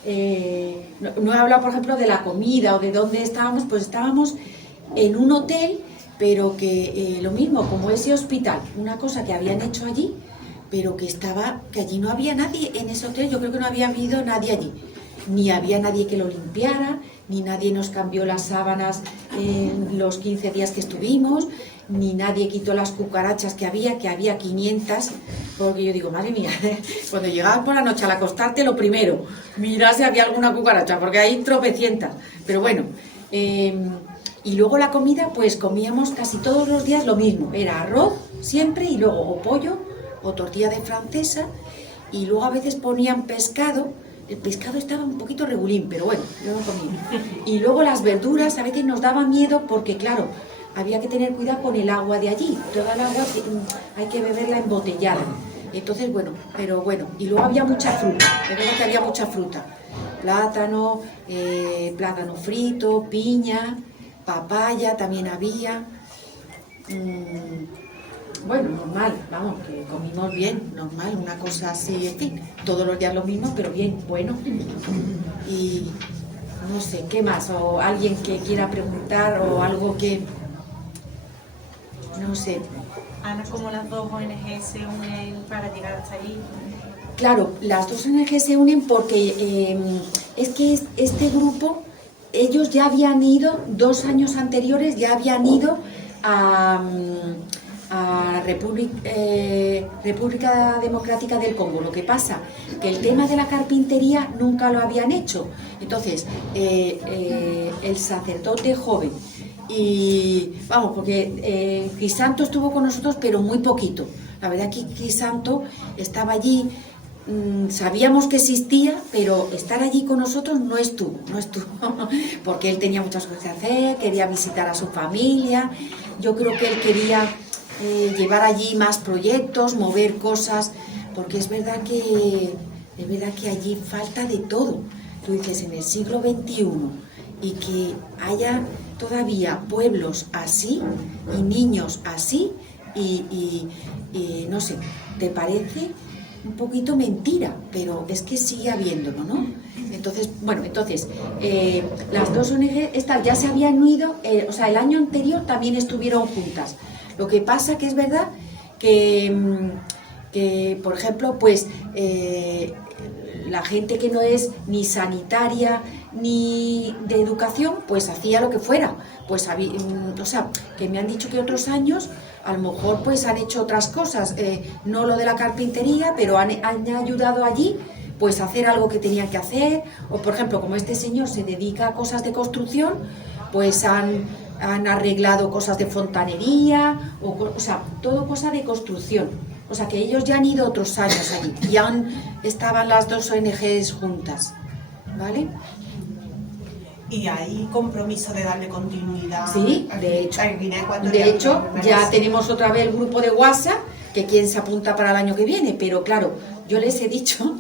no he hablado, por ejemplo, de la comida o de dónde estábamos, pues estábamos en un hotel, pero que lo mismo, como ese hospital, una cosa que habían hecho allí, pero que allí no había nadie en ese hotel. Yo creo que no había habido nadie allí, ni había nadie que lo limpiara, ni nadie nos cambió las sábanas en los 15 días que estuvimos, ni nadie quitó las cucarachas que había 500, porque yo digo, madre mía, cuando llegabas por la noche al acostarte, lo primero, mira si había alguna cucaracha, porque hay tropecientas, pero bueno. Y luego la comida, pues comíamos casi todos los días lo mismo, era arroz siempre, y luego o pollo o tortilla de francesa, y luego a veces ponían pescado. El pescado estaba un poquito regulín, pero bueno, yo lo comía. Y luego las verduras a veces nos daba miedo porque, claro, había que tener cuidado con el agua de allí. Toda el agua hay que beberla embotellada. Entonces, bueno, pero bueno. Y luego había mucha fruta, de verdad que había mucha fruta. Plátano, plátano frito, piña, papaya también había. Bueno, normal, vamos, que comimos bien, normal, una cosa así, en fin, todos los días lo mismo, pero bien, bueno. Y no sé, ¿qué más? O alguien que quiera preguntar o algo que... No sé. Ana, ¿cómo las dos ONG se unen para llegar hasta allí? Claro, las dos ONG se unen porque es que este grupo, ellos ya habían ido, 2 años anteriores, ya habían ido a República Democrática del Congo. Lo que pasa que el tema de la carpintería nunca lo habían hecho. Entonces, el sacerdote joven, y vamos, porque Crisanto estuvo con nosotros, pero muy poquito. La verdad que Crisanto estaba allí, sabíamos que existía, pero estar allí con nosotros no estuvo, porque él tenía muchas cosas que hacer, quería visitar a su familia. Yo creo que él quería llevar allí más proyectos, mover cosas, porque es verdad que allí falta de todo. Tú dices, en el siglo XXI, y que haya todavía pueblos así y niños así, y no sé, ¿te parece un poquito mentira? Pero es que sigue habiéndolo, ¿no? Entonces, bueno, las dos ONG estas ya se habían unido, o sea, el año anterior también estuvieron juntas. Lo que pasa que es verdad que por ejemplo, pues la gente que no es ni sanitaria ni de educación, pues hacía lo que fuera. Pues o sea, que me han dicho que otros años a lo mejor pues han hecho otras cosas, no lo de la carpintería, pero han ayudado allí pues a hacer algo que tenían que hacer. O por ejemplo, como este señor se dedica a cosas de construcción, pues han arreglado cosas de fontanería, o sea, todo cosa de construcción. O sea, que ellos ya han ido otros años allí y aún estaban las dos ONGs juntas, ¿vale? Y hay compromiso de darle continuidad. Sí, de hecho, ya tenemos otra vez el grupo de WhatsApp, que quién se apunta para el año que viene, pero claro, yo les he dicho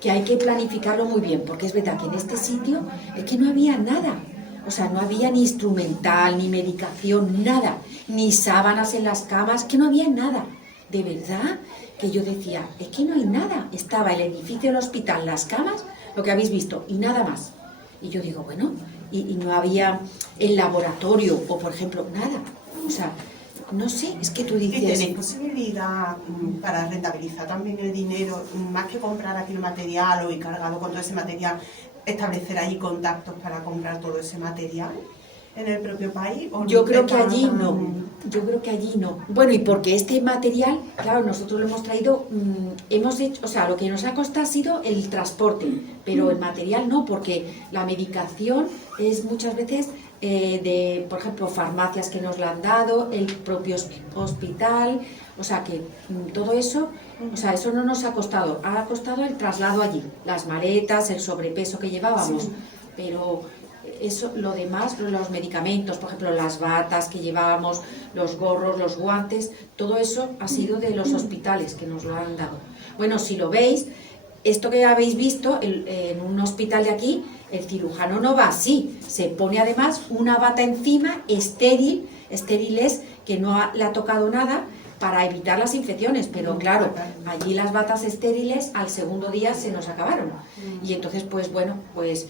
que hay que planificarlo muy bien, porque es verdad que en este sitio es que no había nada. O sea, no había ni instrumental, ni medicación, nada, ni sábanas en las camas, que no había nada. De verdad que yo decía, es que no hay nada. Estaba el edificio del hospital, las camas, lo que habéis visto, y nada más. Y yo digo, bueno, y no había el laboratorio, o por ejemplo, nada. O sea, no sé, es que tú dices... ¿Y tenéis posibilidad para rentabilizar también el dinero, más que comprar aquí el material o ir cargado con todo ese material, establecer allí contactos para comprar todo ese material en el propio país? ¿O yo creo que allí no. Bueno, y porque este material, claro, nosotros lo hemos traído, hemos hecho, o sea, lo que nos ha costado ha sido el transporte, pero el material no, porque la medicación es muchas veces de, por ejemplo, farmacias que nos la han dado, el propio hospital, o sea que todo eso, o sea, eso no nos ha costado el traslado allí, las maletas, el sobrepeso que llevábamos, pero eso, lo demás, los medicamentos, por ejemplo, las batas que llevábamos, los gorros, los guantes, todo eso ha sido de los hospitales que nos lo han dado. Bueno, si lo veis, esto que habéis visto en un hospital de aquí, el cirujano no va así, se pone además una bata encima, estéril es que no le ha tocado nada, para evitar las infecciones, pero claro, allí las batas estériles al segundo día se nos acabaron. Y entonces, pues bueno, pues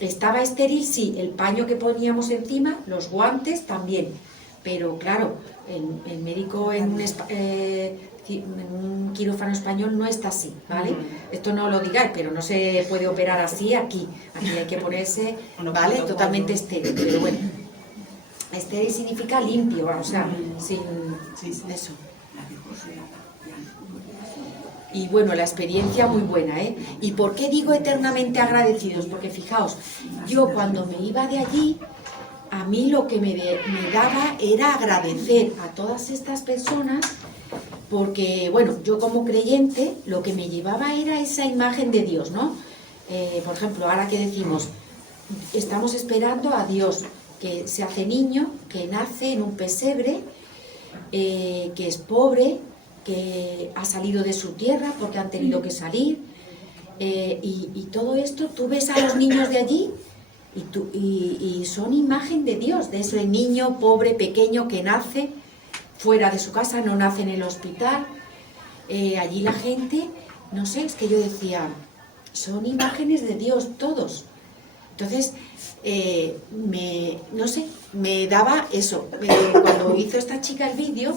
estaba estéril, sí, el paño que poníamos encima, los guantes también, pero claro, el médico en un quirófano español no está así, ¿vale? Esto no lo digáis, pero no se puede operar así aquí hay que ponerse, ¿vale? Totalmente estéril, pero bueno. Estéril significa limpio, o sea, sin eso. Y bueno, la experiencia muy buena, ¿eh? ¿Y por qué digo eternamente agradecidos? Porque fijaos, yo cuando me iba de allí, a mí lo que me daba era agradecer a todas estas personas porque, bueno, yo como creyente lo que me llevaba era esa imagen de Dios, ¿no? Por ejemplo, ahora que decimos, estamos esperando a Dios, que se hace niño, que nace en un pesebre, que es pobre, que ha salido de su tierra porque han tenido que salir, y todo esto, tú ves a los niños de allí y son imagen de Dios, de ese niño pobre, pequeño, que nace fuera de su casa, no nace en el hospital. Allí la gente, no sé, es que yo decía, son imágenes de Dios todos. Entonces, no sé, me daba eso. Cuando hizo esta chica el vídeo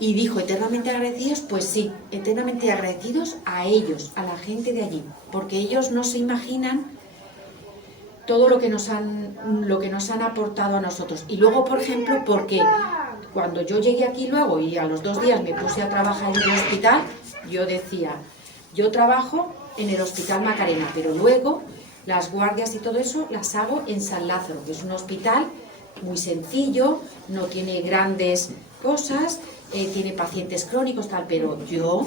y dijo eternamente agradecidos, pues sí, eternamente agradecidos a ellos, a la gente de allí, porque ellos no se imaginan todo lo que nos han aportado a nosotros. Y luego, por ejemplo, porque cuando yo llegué aquí luego y a los 2 días me puse a trabajar en el hospital, yo decía, yo trabajo en el Hospital Macarena, pero luego las guardias y todo eso las hago en San Lázaro, que es un hospital muy sencillo, no tiene grandes cosas, tiene pacientes crónicos, tal, pero yo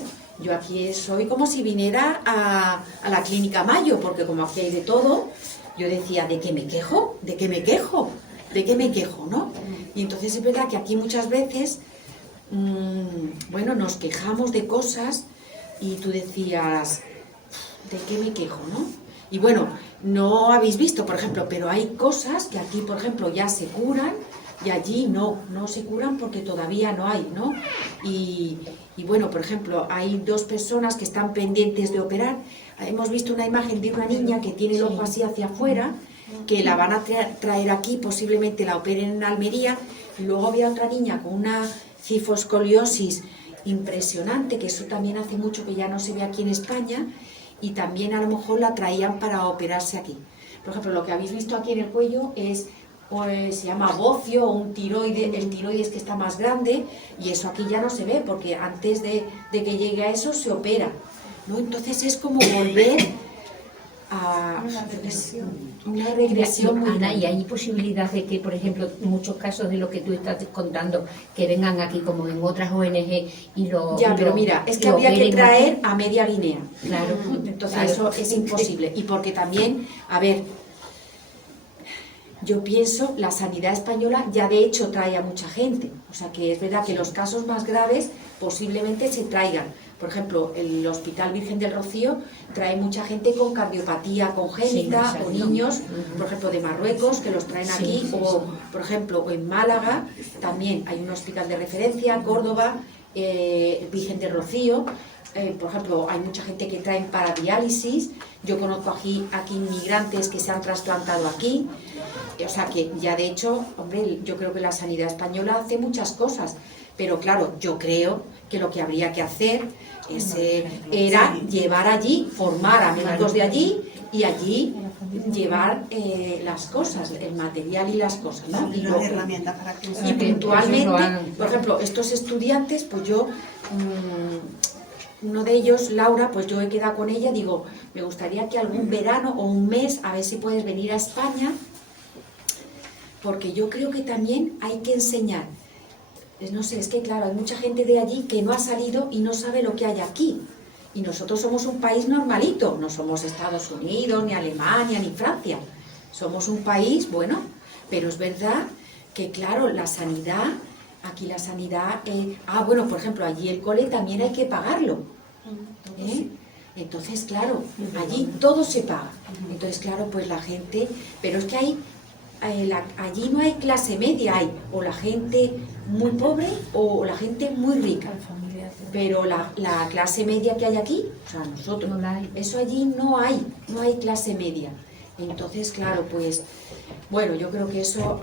aquí soy como si viniera a la Clínica Mayo, porque como aquí hay de todo, yo decía, ¿de qué me quejo? ¿De qué me quejo? ¿De qué me quejo, no? Y entonces es verdad que aquí muchas veces, bueno, nos quejamos de cosas y tú decías, ¿de qué me quejo, no? Y bueno, no habéis visto, por ejemplo, pero hay cosas que aquí, por ejemplo, ya se curan y allí no se curan porque todavía no hay, ¿no? Y bueno, por ejemplo, hay 2 personas que están pendientes de operar. Hemos visto una imagen de una niña que tiene el ojo así hacia afuera, que la van a traer aquí, posiblemente la operen en Almería. Y luego había otra niña con una cifoscoliosis impresionante, que eso también hace mucho que ya no se ve aquí en España, y también a lo mejor la traían para operarse aquí. Por ejemplo, lo que habéis visto aquí en el cuello es, se llama bocio o un tiroide, el tiroides que está más grande, y eso aquí ya no se ve, porque antes de que llegue a eso se opera, ¿no? Entonces es como volver a una regresión muy Ana, grande. ¿y hay posibilidad de que, por ejemplo, muchos casos de lo que tú estás contando, que vengan aquí como en otras ONG y lo... Ya, y pero lo- mira, es que lo habría que operen traer aquí? a media Guinea. Claro. Entonces Claro. eso es imposible. Y porque también, a ver, yo pienso, la sanidad española ya de hecho trae a mucha gente. O sea que es verdad que los casos más graves posiblemente se traigan. Por ejemplo, el Hospital Virgen del Rocío trae mucha gente con cardiopatía congénita, Sí, o exacto. niños, por ejemplo, de Marruecos, que los traen aquí, o por ejemplo, en Málaga también hay un hospital de referencia, Córdoba, Virgen del Rocío. Por ejemplo, hay mucha gente que traen para diálisis. Yo conozco aquí inmigrantes que se han trasplantado aquí. O sea que ya de hecho, hombre, yo creo que la sanidad española hace muchas cosas. Pero claro, yo creo que lo que habría que hacer era llevar allí, formar a médicos de allí y allí llevar las cosas, el material y las cosas, ¿no? Y las herramientas para que Y puntualmente, Eso lo hagan. por ejemplo, estos estudiantes, pues yo, uno de ellos, Laura, pues yo he quedado con ella, digo, me gustaría que algún verano o un mes, a ver si puedes venir a España, porque yo creo que también hay que enseñar. No sé, es que claro, hay mucha gente de allí que no ha salido y no sabe lo que hay aquí. Y nosotros somos un país normalito, no somos Estados Unidos, ni Alemania, ni Francia. Somos un país, bueno, pero es verdad que claro, la sanidad, aquí la sanidad... bueno, por ejemplo, allí el cole también hay que pagarlo. Entonces, claro, allí todo se paga. Entonces, claro, pues la gente... Pero es que allí no hay clase media, hay o la gente muy pobre o la gente muy rica. Pero la clase media que hay aquí, o sea, nosotros, No la hay. eso allí no hay clase media. Entonces, claro, pues, bueno, yo creo que eso,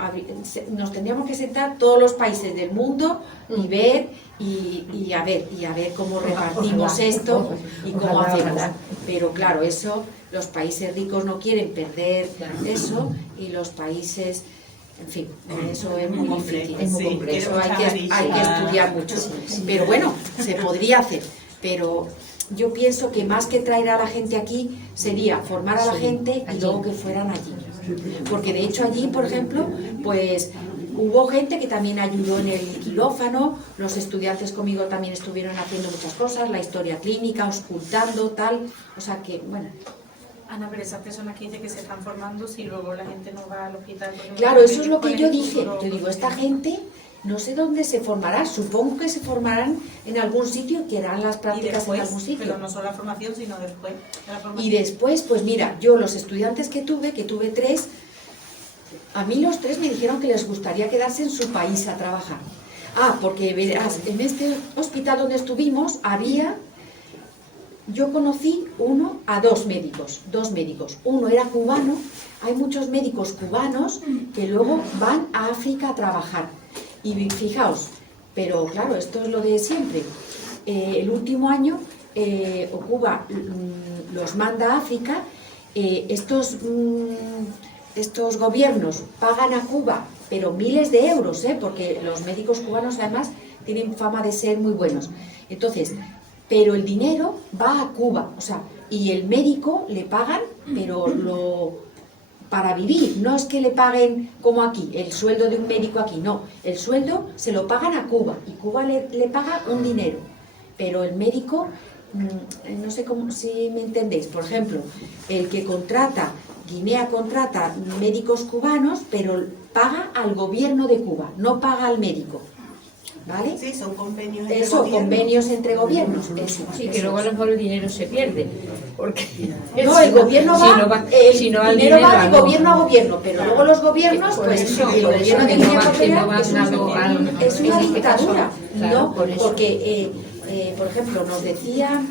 nos tendríamos que sentar todos los países del mundo y ver, y a ver cómo repartimos esto y cómo hacemos. Pero claro, eso, los países ricos no quieren perder eso, y los países... En fin, eso es muy difícil, es muy Sí, complejo, eso tiene hay que mucha estudiar mucho. Pero bueno, se podría hacer. Pero yo pienso que más que traer a la gente aquí, sería formar a la gente y luego que fueran allí. Porque de hecho allí, por ejemplo, pues Hubo gente que también ayudó en el quirófano, los estudiantes conmigo también estuvieron haciendo muchas cosas, la historia clínica, auscultando, tal, o sea que, bueno. Ana, pero esas personas que dicen que se están formando, si luego la gente no va al hospital... Claro, eso es lo que yo dije. Yo digo, esta gente no sé dónde se formará, supongo que se formarán en algún sitio, que harán las prácticas después, en algún sitio. pero no solo la formación, sino después de la formación. Y después, pues mira, yo los estudiantes que tuve 3, a mí los 3 me dijeron que les gustaría quedarse en su país a trabajar. Ah, porque verás, en este hospital donde estuvimos yo conocí a dos médicos. Uno era cubano, hay muchos médicos cubanos que luego van a África a trabajar. Y fijaos, pero claro, esto es lo de siempre. El último año Cuba los manda a África, estos gobiernos pagan a Cuba, pero miles de euros, porque los médicos cubanos además tienen fama de ser muy buenos. Entonces, pero el dinero va a Cuba, o sea, y el médico le pagan, pero para vivir, no es que le paguen como aquí, el sueldo de un médico aquí, no, el sueldo se lo pagan a Cuba, y Cuba le paga un dinero, pero el médico, no sé si me entendéis, por ejemplo, el que Guinea contrata médicos cubanos, pero paga al gobierno de Cuba, no paga al médico. ¿Vale? Sí, son convenios entre Eso, gobiernos. convenios entre gobiernos. Eso, Sí, que luego a lo mejor el dinero se pierde. Porque no, el gobierno va, el dinero va de gobierno a gobierno, pero luego los gobiernos, Por pues eso, el por eso gobierno de que no Guinea va- que no va Ecuatorial es una en este caso, dictadura, claro, ¿no? por eso. Porque, por ejemplo, nos decía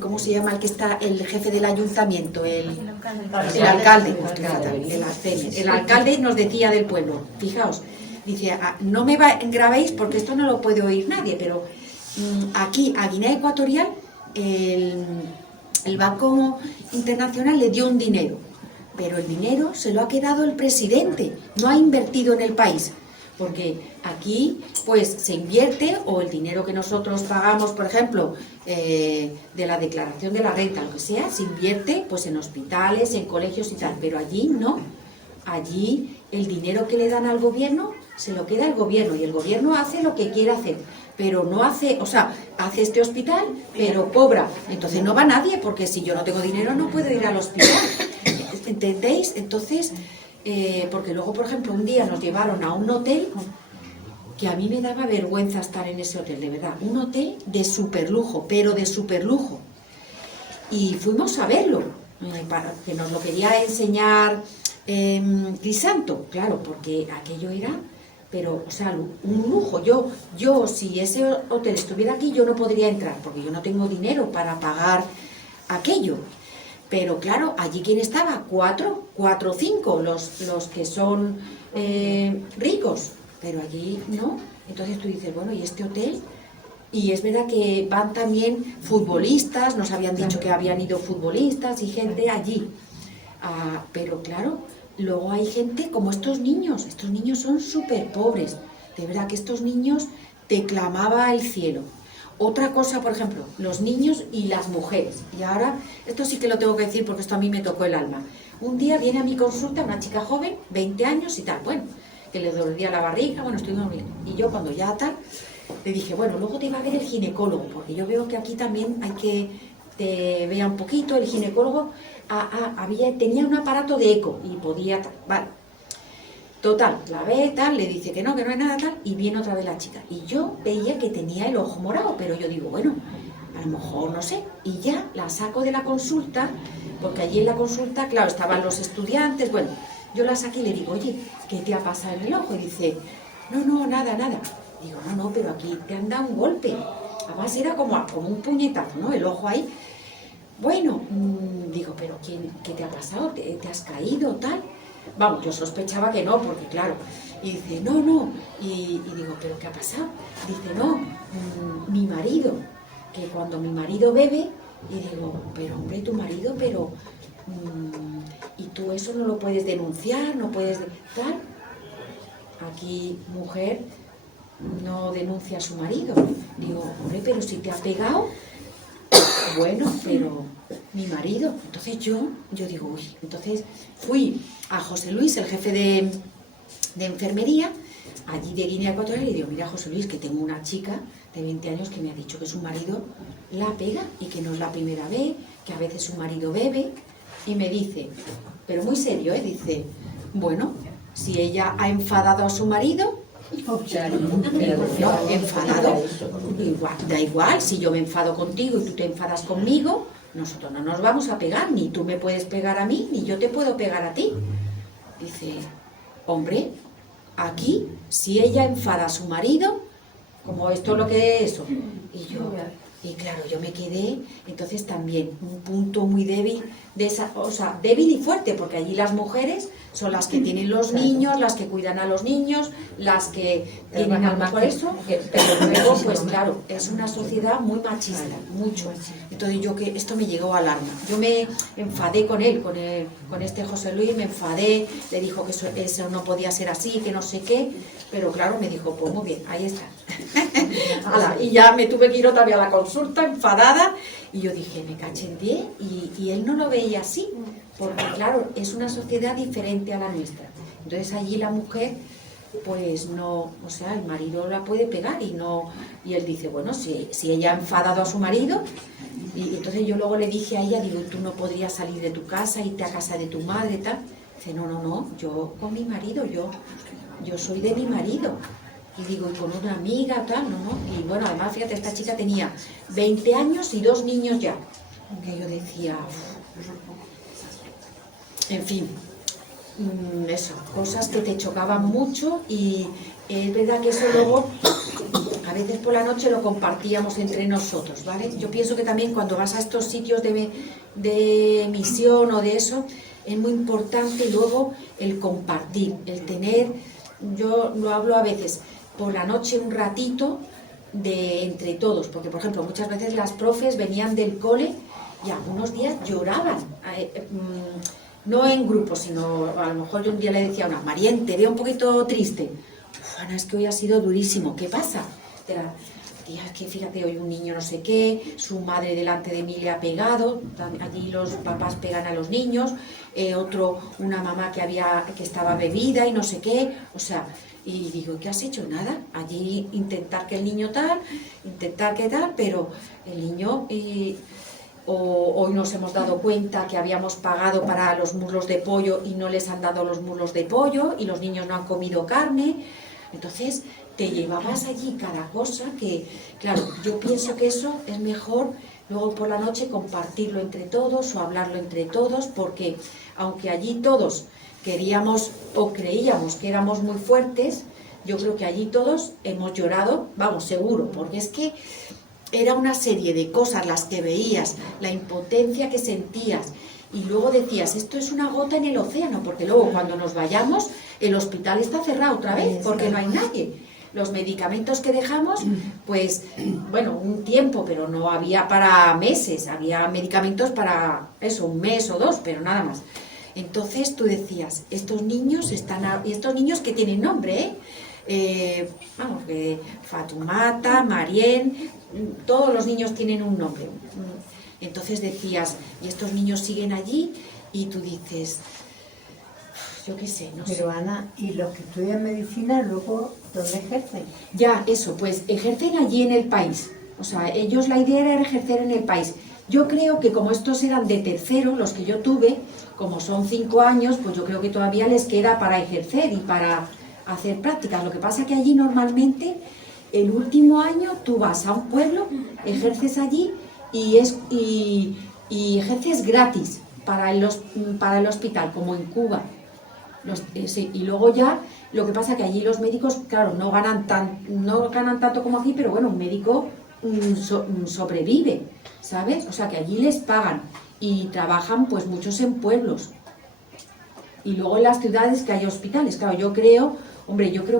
¿cómo se llama el que está, el jefe del ayuntamiento? El alcalde, el alcalde nos decía del pueblo, fijaos, dice, no me grabéis porque esto no lo puede oír nadie, pero aquí a Guinea Ecuatorial el Banco Internacional le dio un dinero, pero el dinero se lo ha quedado el presidente, no ha invertido en el país. Porque aquí pues se invierte, o el dinero que nosotros pagamos, por ejemplo, de la declaración de la renta, lo que sea, se invierte pues en hospitales, en colegios y tal, pero allí no. Allí el dinero que le dan al gobierno se lo queda el gobierno, y el gobierno hace lo que quiere hacer, pero no hace, o sea, hace este hospital, pero cobra. Entonces no va nadie, porque si yo no tengo dinero no puedo ir al hospital. ¿Entendéis? Entonces... porque luego, por ejemplo, un día nos llevaron a un hotel que a mí me daba vergüenza estar en ese hotel, de verdad, un hotel de superlujo, pero de superlujo. Y fuimos a verlo, para que nos lo quería enseñar Crisanto, claro, porque aquello era, pero, o sea, un lujo. Yo, si ese hotel estuviera aquí, yo no podría entrar, porque yo no tengo dinero para pagar aquello. Pero claro, allí ¿quién estaba? 4 o 5, los que son ricos, pero allí no. Entonces tú dices, bueno, ¿y este hotel? Y es verdad que van también futbolistas, nos habían dicho que habían ido futbolistas y gente allí. Pero claro, luego hay gente como estos niños son súper pobres. De verdad que estos niños te clamaba al cielo. Otra cosa, por ejemplo, los niños y las mujeres. Y ahora, esto sí que lo tengo que decir porque esto a mí me tocó el alma. Un día viene a mi consulta una chica joven, 20 años y tal, bueno, que le dolía la barriga, bueno, estuvimos bien. Y yo cuando ya tal, le dije, bueno, luego te va a ver el ginecólogo, porque yo veo que aquí también hay que te vea un poquito. El ginecólogo tenía un aparato de eco y podía tal, vale. Total, la ve, tal, le dice que no hay nada, tal, y viene otra vez la chica. Y yo veía que tenía el ojo morado, pero yo digo, bueno, a lo mejor no sé. Y ya la saco de la consulta, porque allí en la consulta, claro, estaban los estudiantes, bueno, yo la saqué y le digo, oye, ¿qué te ha pasado en el ojo? Y dice, no, nada. Digo, no, pero aquí te han dado un golpe. Además era como un puñetazo, ¿no? El ojo ahí. Bueno, digo, pero ¿qué te ha pasado? ¿Te has caído, tal? Vamos, yo sospechaba que no, porque claro, y dice, no, y digo, ¿pero qué ha pasado? Dice, no, mi marido, que cuando mi marido bebe, y digo, pero hombre, tu marido, pero, y tú eso no lo puedes denunciar, no puedes, tal, aquí mujer no denuncia a su marido, digo, hombre, pero si te ha pegado, bueno, pero mi marido. Entonces yo digo, uy, entonces fui a José Luis, el jefe de enfermería, allí de Guinea Ecuatorial, y le digo, mira José Luis, que tengo una chica de 20 años que me ha dicho que su marido la pega y que no es la primera vez, que a veces su marido bebe, y me dice, pero muy serio, dice, bueno, si ella ha enfadado a su marido, no, enfadado, igual, da igual, si yo me enfado contigo y tú te enfadas conmigo, nosotros no nos vamos a pegar, ni tú me puedes pegar a mí, ni yo te puedo pegar a ti. Dice, hombre, aquí, si ella enfada a su marido, como esto es lo que es eso, y claro, yo me quedé, entonces también un punto muy débil de esa, o sea, débil y fuerte, porque allí las mujeres son las que tienen los niños, las que cuidan a los niños, las que tienen a lo mejor eso, pero luego, pues claro, es una sociedad muy machista, mucho. Entonces yo que esto me llegó al alma. Yo me enfadé con él, con este José Luis, me enfadé, le dijo que eso no podía ser así, que no sé qué, pero claro, me dijo, pues muy bien, ahí está. Y ya me tuve que ir otra vez a la consulta, enfadada, y yo dije, me cachenteé, y él no lo veía así, porque claro, es una sociedad diferente a la nuestra. Entonces allí la mujer, pues no, o sea, el marido la puede pegar y él dice, bueno, si ella ha enfadado a su marido, y entonces yo luego le dije a ella, digo, tú no podrías salir de tu casa, irte a casa de tu madre, tal. Dice, no, yo con mi marido, yo soy de mi marido. Y digo, y con una amiga, tal, no. Y bueno, además, fíjate, esta chica tenía 20 años y 2 niños ya. Que yo decía, en fin, eso, cosas que te chocaban mucho, y es verdad que eso luego, a veces por la noche lo compartíamos entre nosotros, ¿vale? Yo pienso que también cuando vas a estos sitios de misión o de eso, es muy importante luego el compartir, el tener, yo lo hablo a veces, por la noche un ratito entre todos, porque por ejemplo muchas veces las profes venían del cole y algunos días lloraban, no en grupo, sino a lo mejor yo un día le decía a una, Marien, te veo un poquito triste. Ana, es que hoy ha sido durísimo, ¿qué pasa? Tía, es que fíjate, hoy un niño no sé qué, su madre delante de mí le ha pegado, allí los papás pegan a los niños, una mamá que estaba bebida y no sé qué, o sea, y digo, ¿qué has hecho? Nada, allí intentar que el niño tal, intentar que tal, pero el niño, hoy nos hemos dado cuenta que habíamos pagado para los muslos de pollo y no les han dado los muslos de pollo y los niños no han comido carne, entonces te llevabas allí cada cosa que, claro, yo pienso que eso es mejor luego por la noche compartirlo entre todos o hablarlo entre todos, porque aunque allí todos queríamos o creíamos que éramos muy fuertes, yo creo que allí todos hemos llorado, vamos, seguro, porque es que era una serie de cosas las que veías, la impotencia que sentías, y luego decías, esto es una gota en el océano, porque luego cuando nos vayamos, el hospital está cerrado otra vez, porque no hay nadie. Los medicamentos que dejamos, pues, bueno, un tiempo, pero no había para meses, había medicamentos para eso, un mes o 2, pero nada más. Entonces tú decías, estos niños y estos niños que tienen nombre, vamos, Fatumata, Marien, todos los niños tienen un nombre. Entonces decías, y estos niños siguen allí, y tú dices, yo qué sé, no sé. Pero Ana, ¿y los que estudian medicina luego dónde ejercen? Ya, eso, pues ejercen allí en el país. O sea, ellos la idea era ejercer en el país. Yo creo que como estos eran de tercero, los que yo tuve, como son 5 años, pues yo creo que todavía les queda para ejercer y para hacer prácticas. Lo que pasa es que allí normalmente, el último año, tú vas a un pueblo, ejerces allí y ejerces gratis para el hospital, como en Cuba. Sí, y luego ya, lo que pasa es que allí los médicos, claro, no ganan tanto como aquí, pero bueno, un médico sobrevive, ¿sabes? O sea, que allí les pagan y trabajan pues muchos en pueblos. Y luego en las ciudades que hay hospitales, claro, yo creo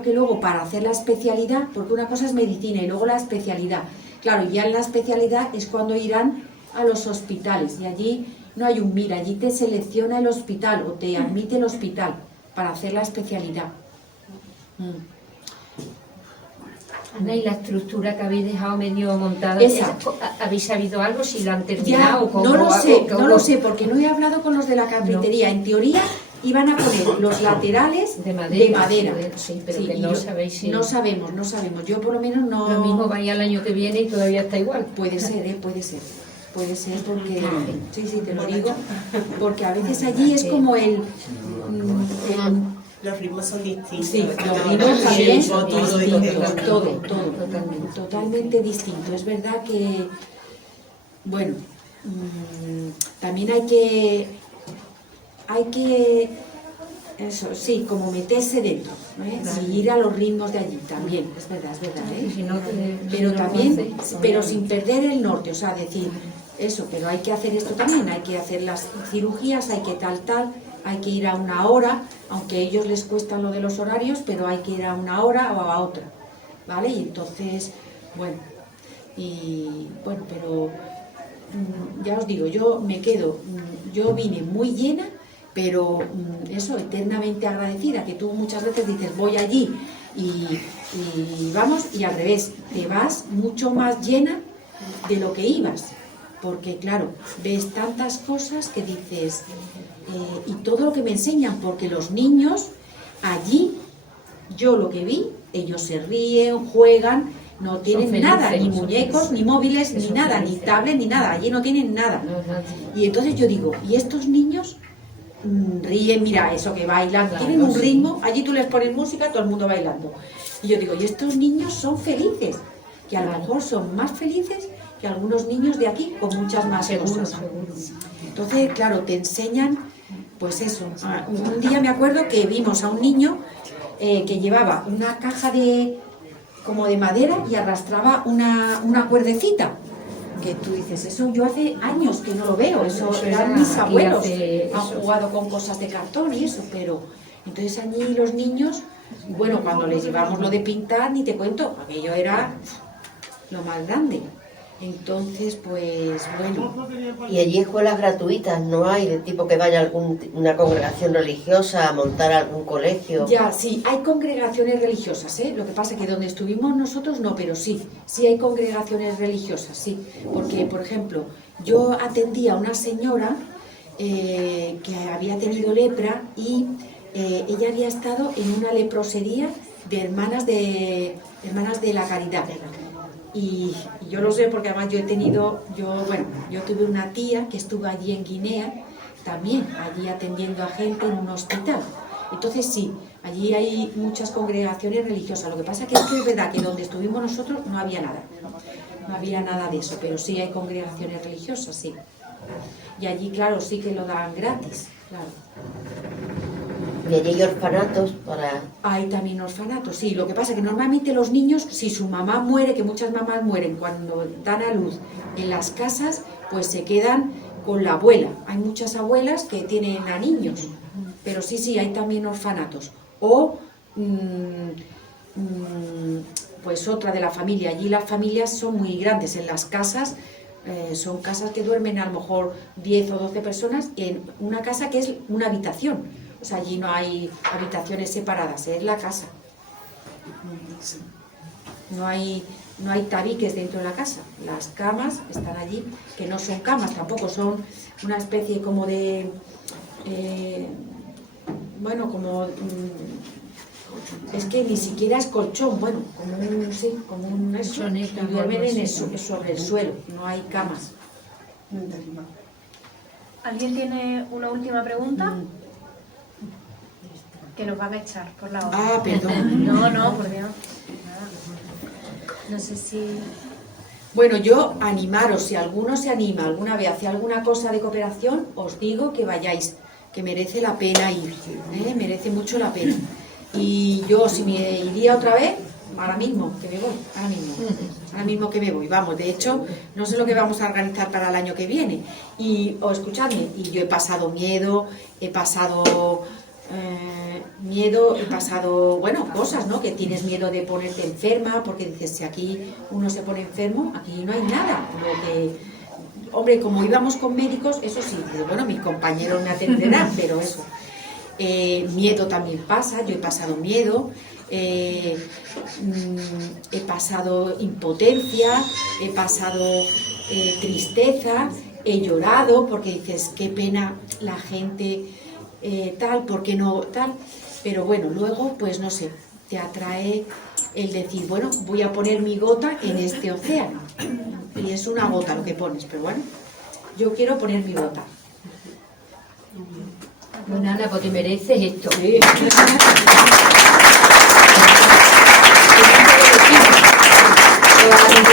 que luego para hacer la especialidad, porque una cosa es medicina y luego la especialidad, claro, ya en la especialidad es cuando irán a los hospitales y allí no hay un mira, allí te selecciona el hospital o te admite el hospital para hacer la especialidad. Ana, ¿y la estructura que habéis dejado medio montada? Esa. ¿Habéis sabido algo? ¿Si la han Ya, terminado? ¿Cómo no lo sé, cómo- no lo sé, porque no he hablado con los de la carpintería. En teoría iban a poner los laterales De madera. de Sí, pero Sí, que y no yo- sabéis si... No sabemos. Yo por lo menos no... Lo mismo vaya el año que viene y todavía está igual. Puede ser, puede ser. Puede ser porque... Sí, te lo digo. Porque a veces allí es como el Los ritmos son distintos. sí, los ¿no? ritmos también Sí, son todo distintos, distinto. todo, totalmente distinto. Es verdad que, bueno, también hay que, eso, sí, como meterse dentro, ¿no? Y ir a los ritmos de allí también, es verdad, Y si no, pero si no lo también, haces, pero sin perder el norte, o sea, decir, eso, pero hay que hacer esto también, hay que hacer las cirugías, hay que tal, hay que ir a una hora, aunque a ellos les cuesta lo de los horarios, pero hay que ir a una hora o a otra, ¿vale? Y entonces, bueno, pero ya os digo, yo me quedo, yo vine muy llena, pero eso, eternamente agradecida, que tú muchas veces dices, voy allí y vamos, y al revés, te vas mucho más llena de lo que ibas, porque claro, ves tantas cosas que dices, y todo lo que me enseñan, porque los niños allí, yo lo que vi, ellos se ríen, juegan, no tienen felices, nada, ni son muñecos, felices. ni móviles, ni Son nada, ni felices. tablet, ni nada, allí no tienen nada. Y entonces yo digo, ¿y estos niños ríen? Mira, eso que bailan, Claro, tienen un sí. ritmo, allí tú les pones música, todo el mundo bailando. Y yo digo, ¿y estos niños son felices? Que a lo mejor son más felices que algunos niños de aquí con muchas más cosas. Entonces, claro, te enseñan, pues eso. Un día me acuerdo que vimos a un niño que llevaba una caja como de madera y arrastraba una cuerdecita. Que tú dices, eso yo hace años que no lo veo, eso Eso eran era mis aquí abuelos, hace han eso. jugado con cosas de cartón y eso, pero entonces allí los niños, bueno, cuando les llevamos lo de pintar, ni te cuento, aquello era lo más grande. Entonces, pues bueno, Y allí escuelas gratuitas no hay, de tipo que vaya una congregación religiosa a montar algún colegio. ya, sí, hay congregaciones religiosas, ¿eh? Lo que pasa es que donde estuvimos nosotros no, pero sí hay congregaciones religiosas, sí. Porque, por ejemplo, yo atendí a una señora que había tenido lepra y ella había estado en una leprosería de hermanas de la Caridad. Y yo lo sé porque además yo tuve una tía que estuvo allí en Guinea, también allí atendiendo a gente en un hospital. Entonces sí, allí hay muchas congregaciones religiosas. Lo que pasa es que es verdad que donde estuvimos nosotros no había nada de eso, pero sí hay congregaciones religiosas, sí. Y allí, claro, sí que lo dan gratis, claro. Y allí hay orfanatos para... Hay también orfanatos, sí. Lo que pasa es que normalmente los niños, si su mamá muere, que muchas mamás mueren cuando dan a luz en las casas, pues se quedan con la abuela. Hay muchas abuelas que tienen a niños, pero sí, hay también orfanatos. O, pues otra de la familia. Allí las familias son muy grandes. En las casas, son casas que duermen a lo mejor 10 o 12 personas en una casa que es una habitación. O sea, allí no hay habitaciones separadas, es la casa. No hay tabiques dentro de la casa. Las camas están allí, que no son camas tampoco, son una especie como de... es que ni siquiera es colchón, bueno, como un eso, Colchoneta, y duermen algo en así, eso, sobre el suelo, no hay camas. ¿Alguien tiene una última pregunta? Que nos van a echar por la hora. Ah, perdón. No, por Dios. Nada. No sé si... Bueno, yo animaros, si alguno se anima alguna vez hacia alguna cosa de cooperación, os digo que vayáis, que merece la pena ir, merece mucho la pena. Y yo, si me iría otra vez, ahora mismo que me voy, ahora mismo que me voy, vamos, de hecho, no sé lo que vamos a organizar para el año que viene. Y, escuchadme, y yo he pasado miedo, he pasado... bueno, cosas, ¿no? Que tienes miedo de ponerte enferma, porque dices, si aquí uno se pone enfermo, aquí no hay nada. Hombre, como íbamos con médicos, eso sí, pero bueno, mis compañeros me atenderán, pero eso. Miedo también pasa, yo he pasado miedo, he pasado impotencia, he pasado tristeza, he llorado porque dices, qué pena la gente tal, ¿por qué no tal? Pero bueno, luego, pues no sé, te atrae el decir, bueno, voy a poner mi gota en este océano. Y es una gota lo que pones, pero bueno, yo quiero poner mi gota. Bueno, Ana, pues te mereces esto. Sí. Toda la gente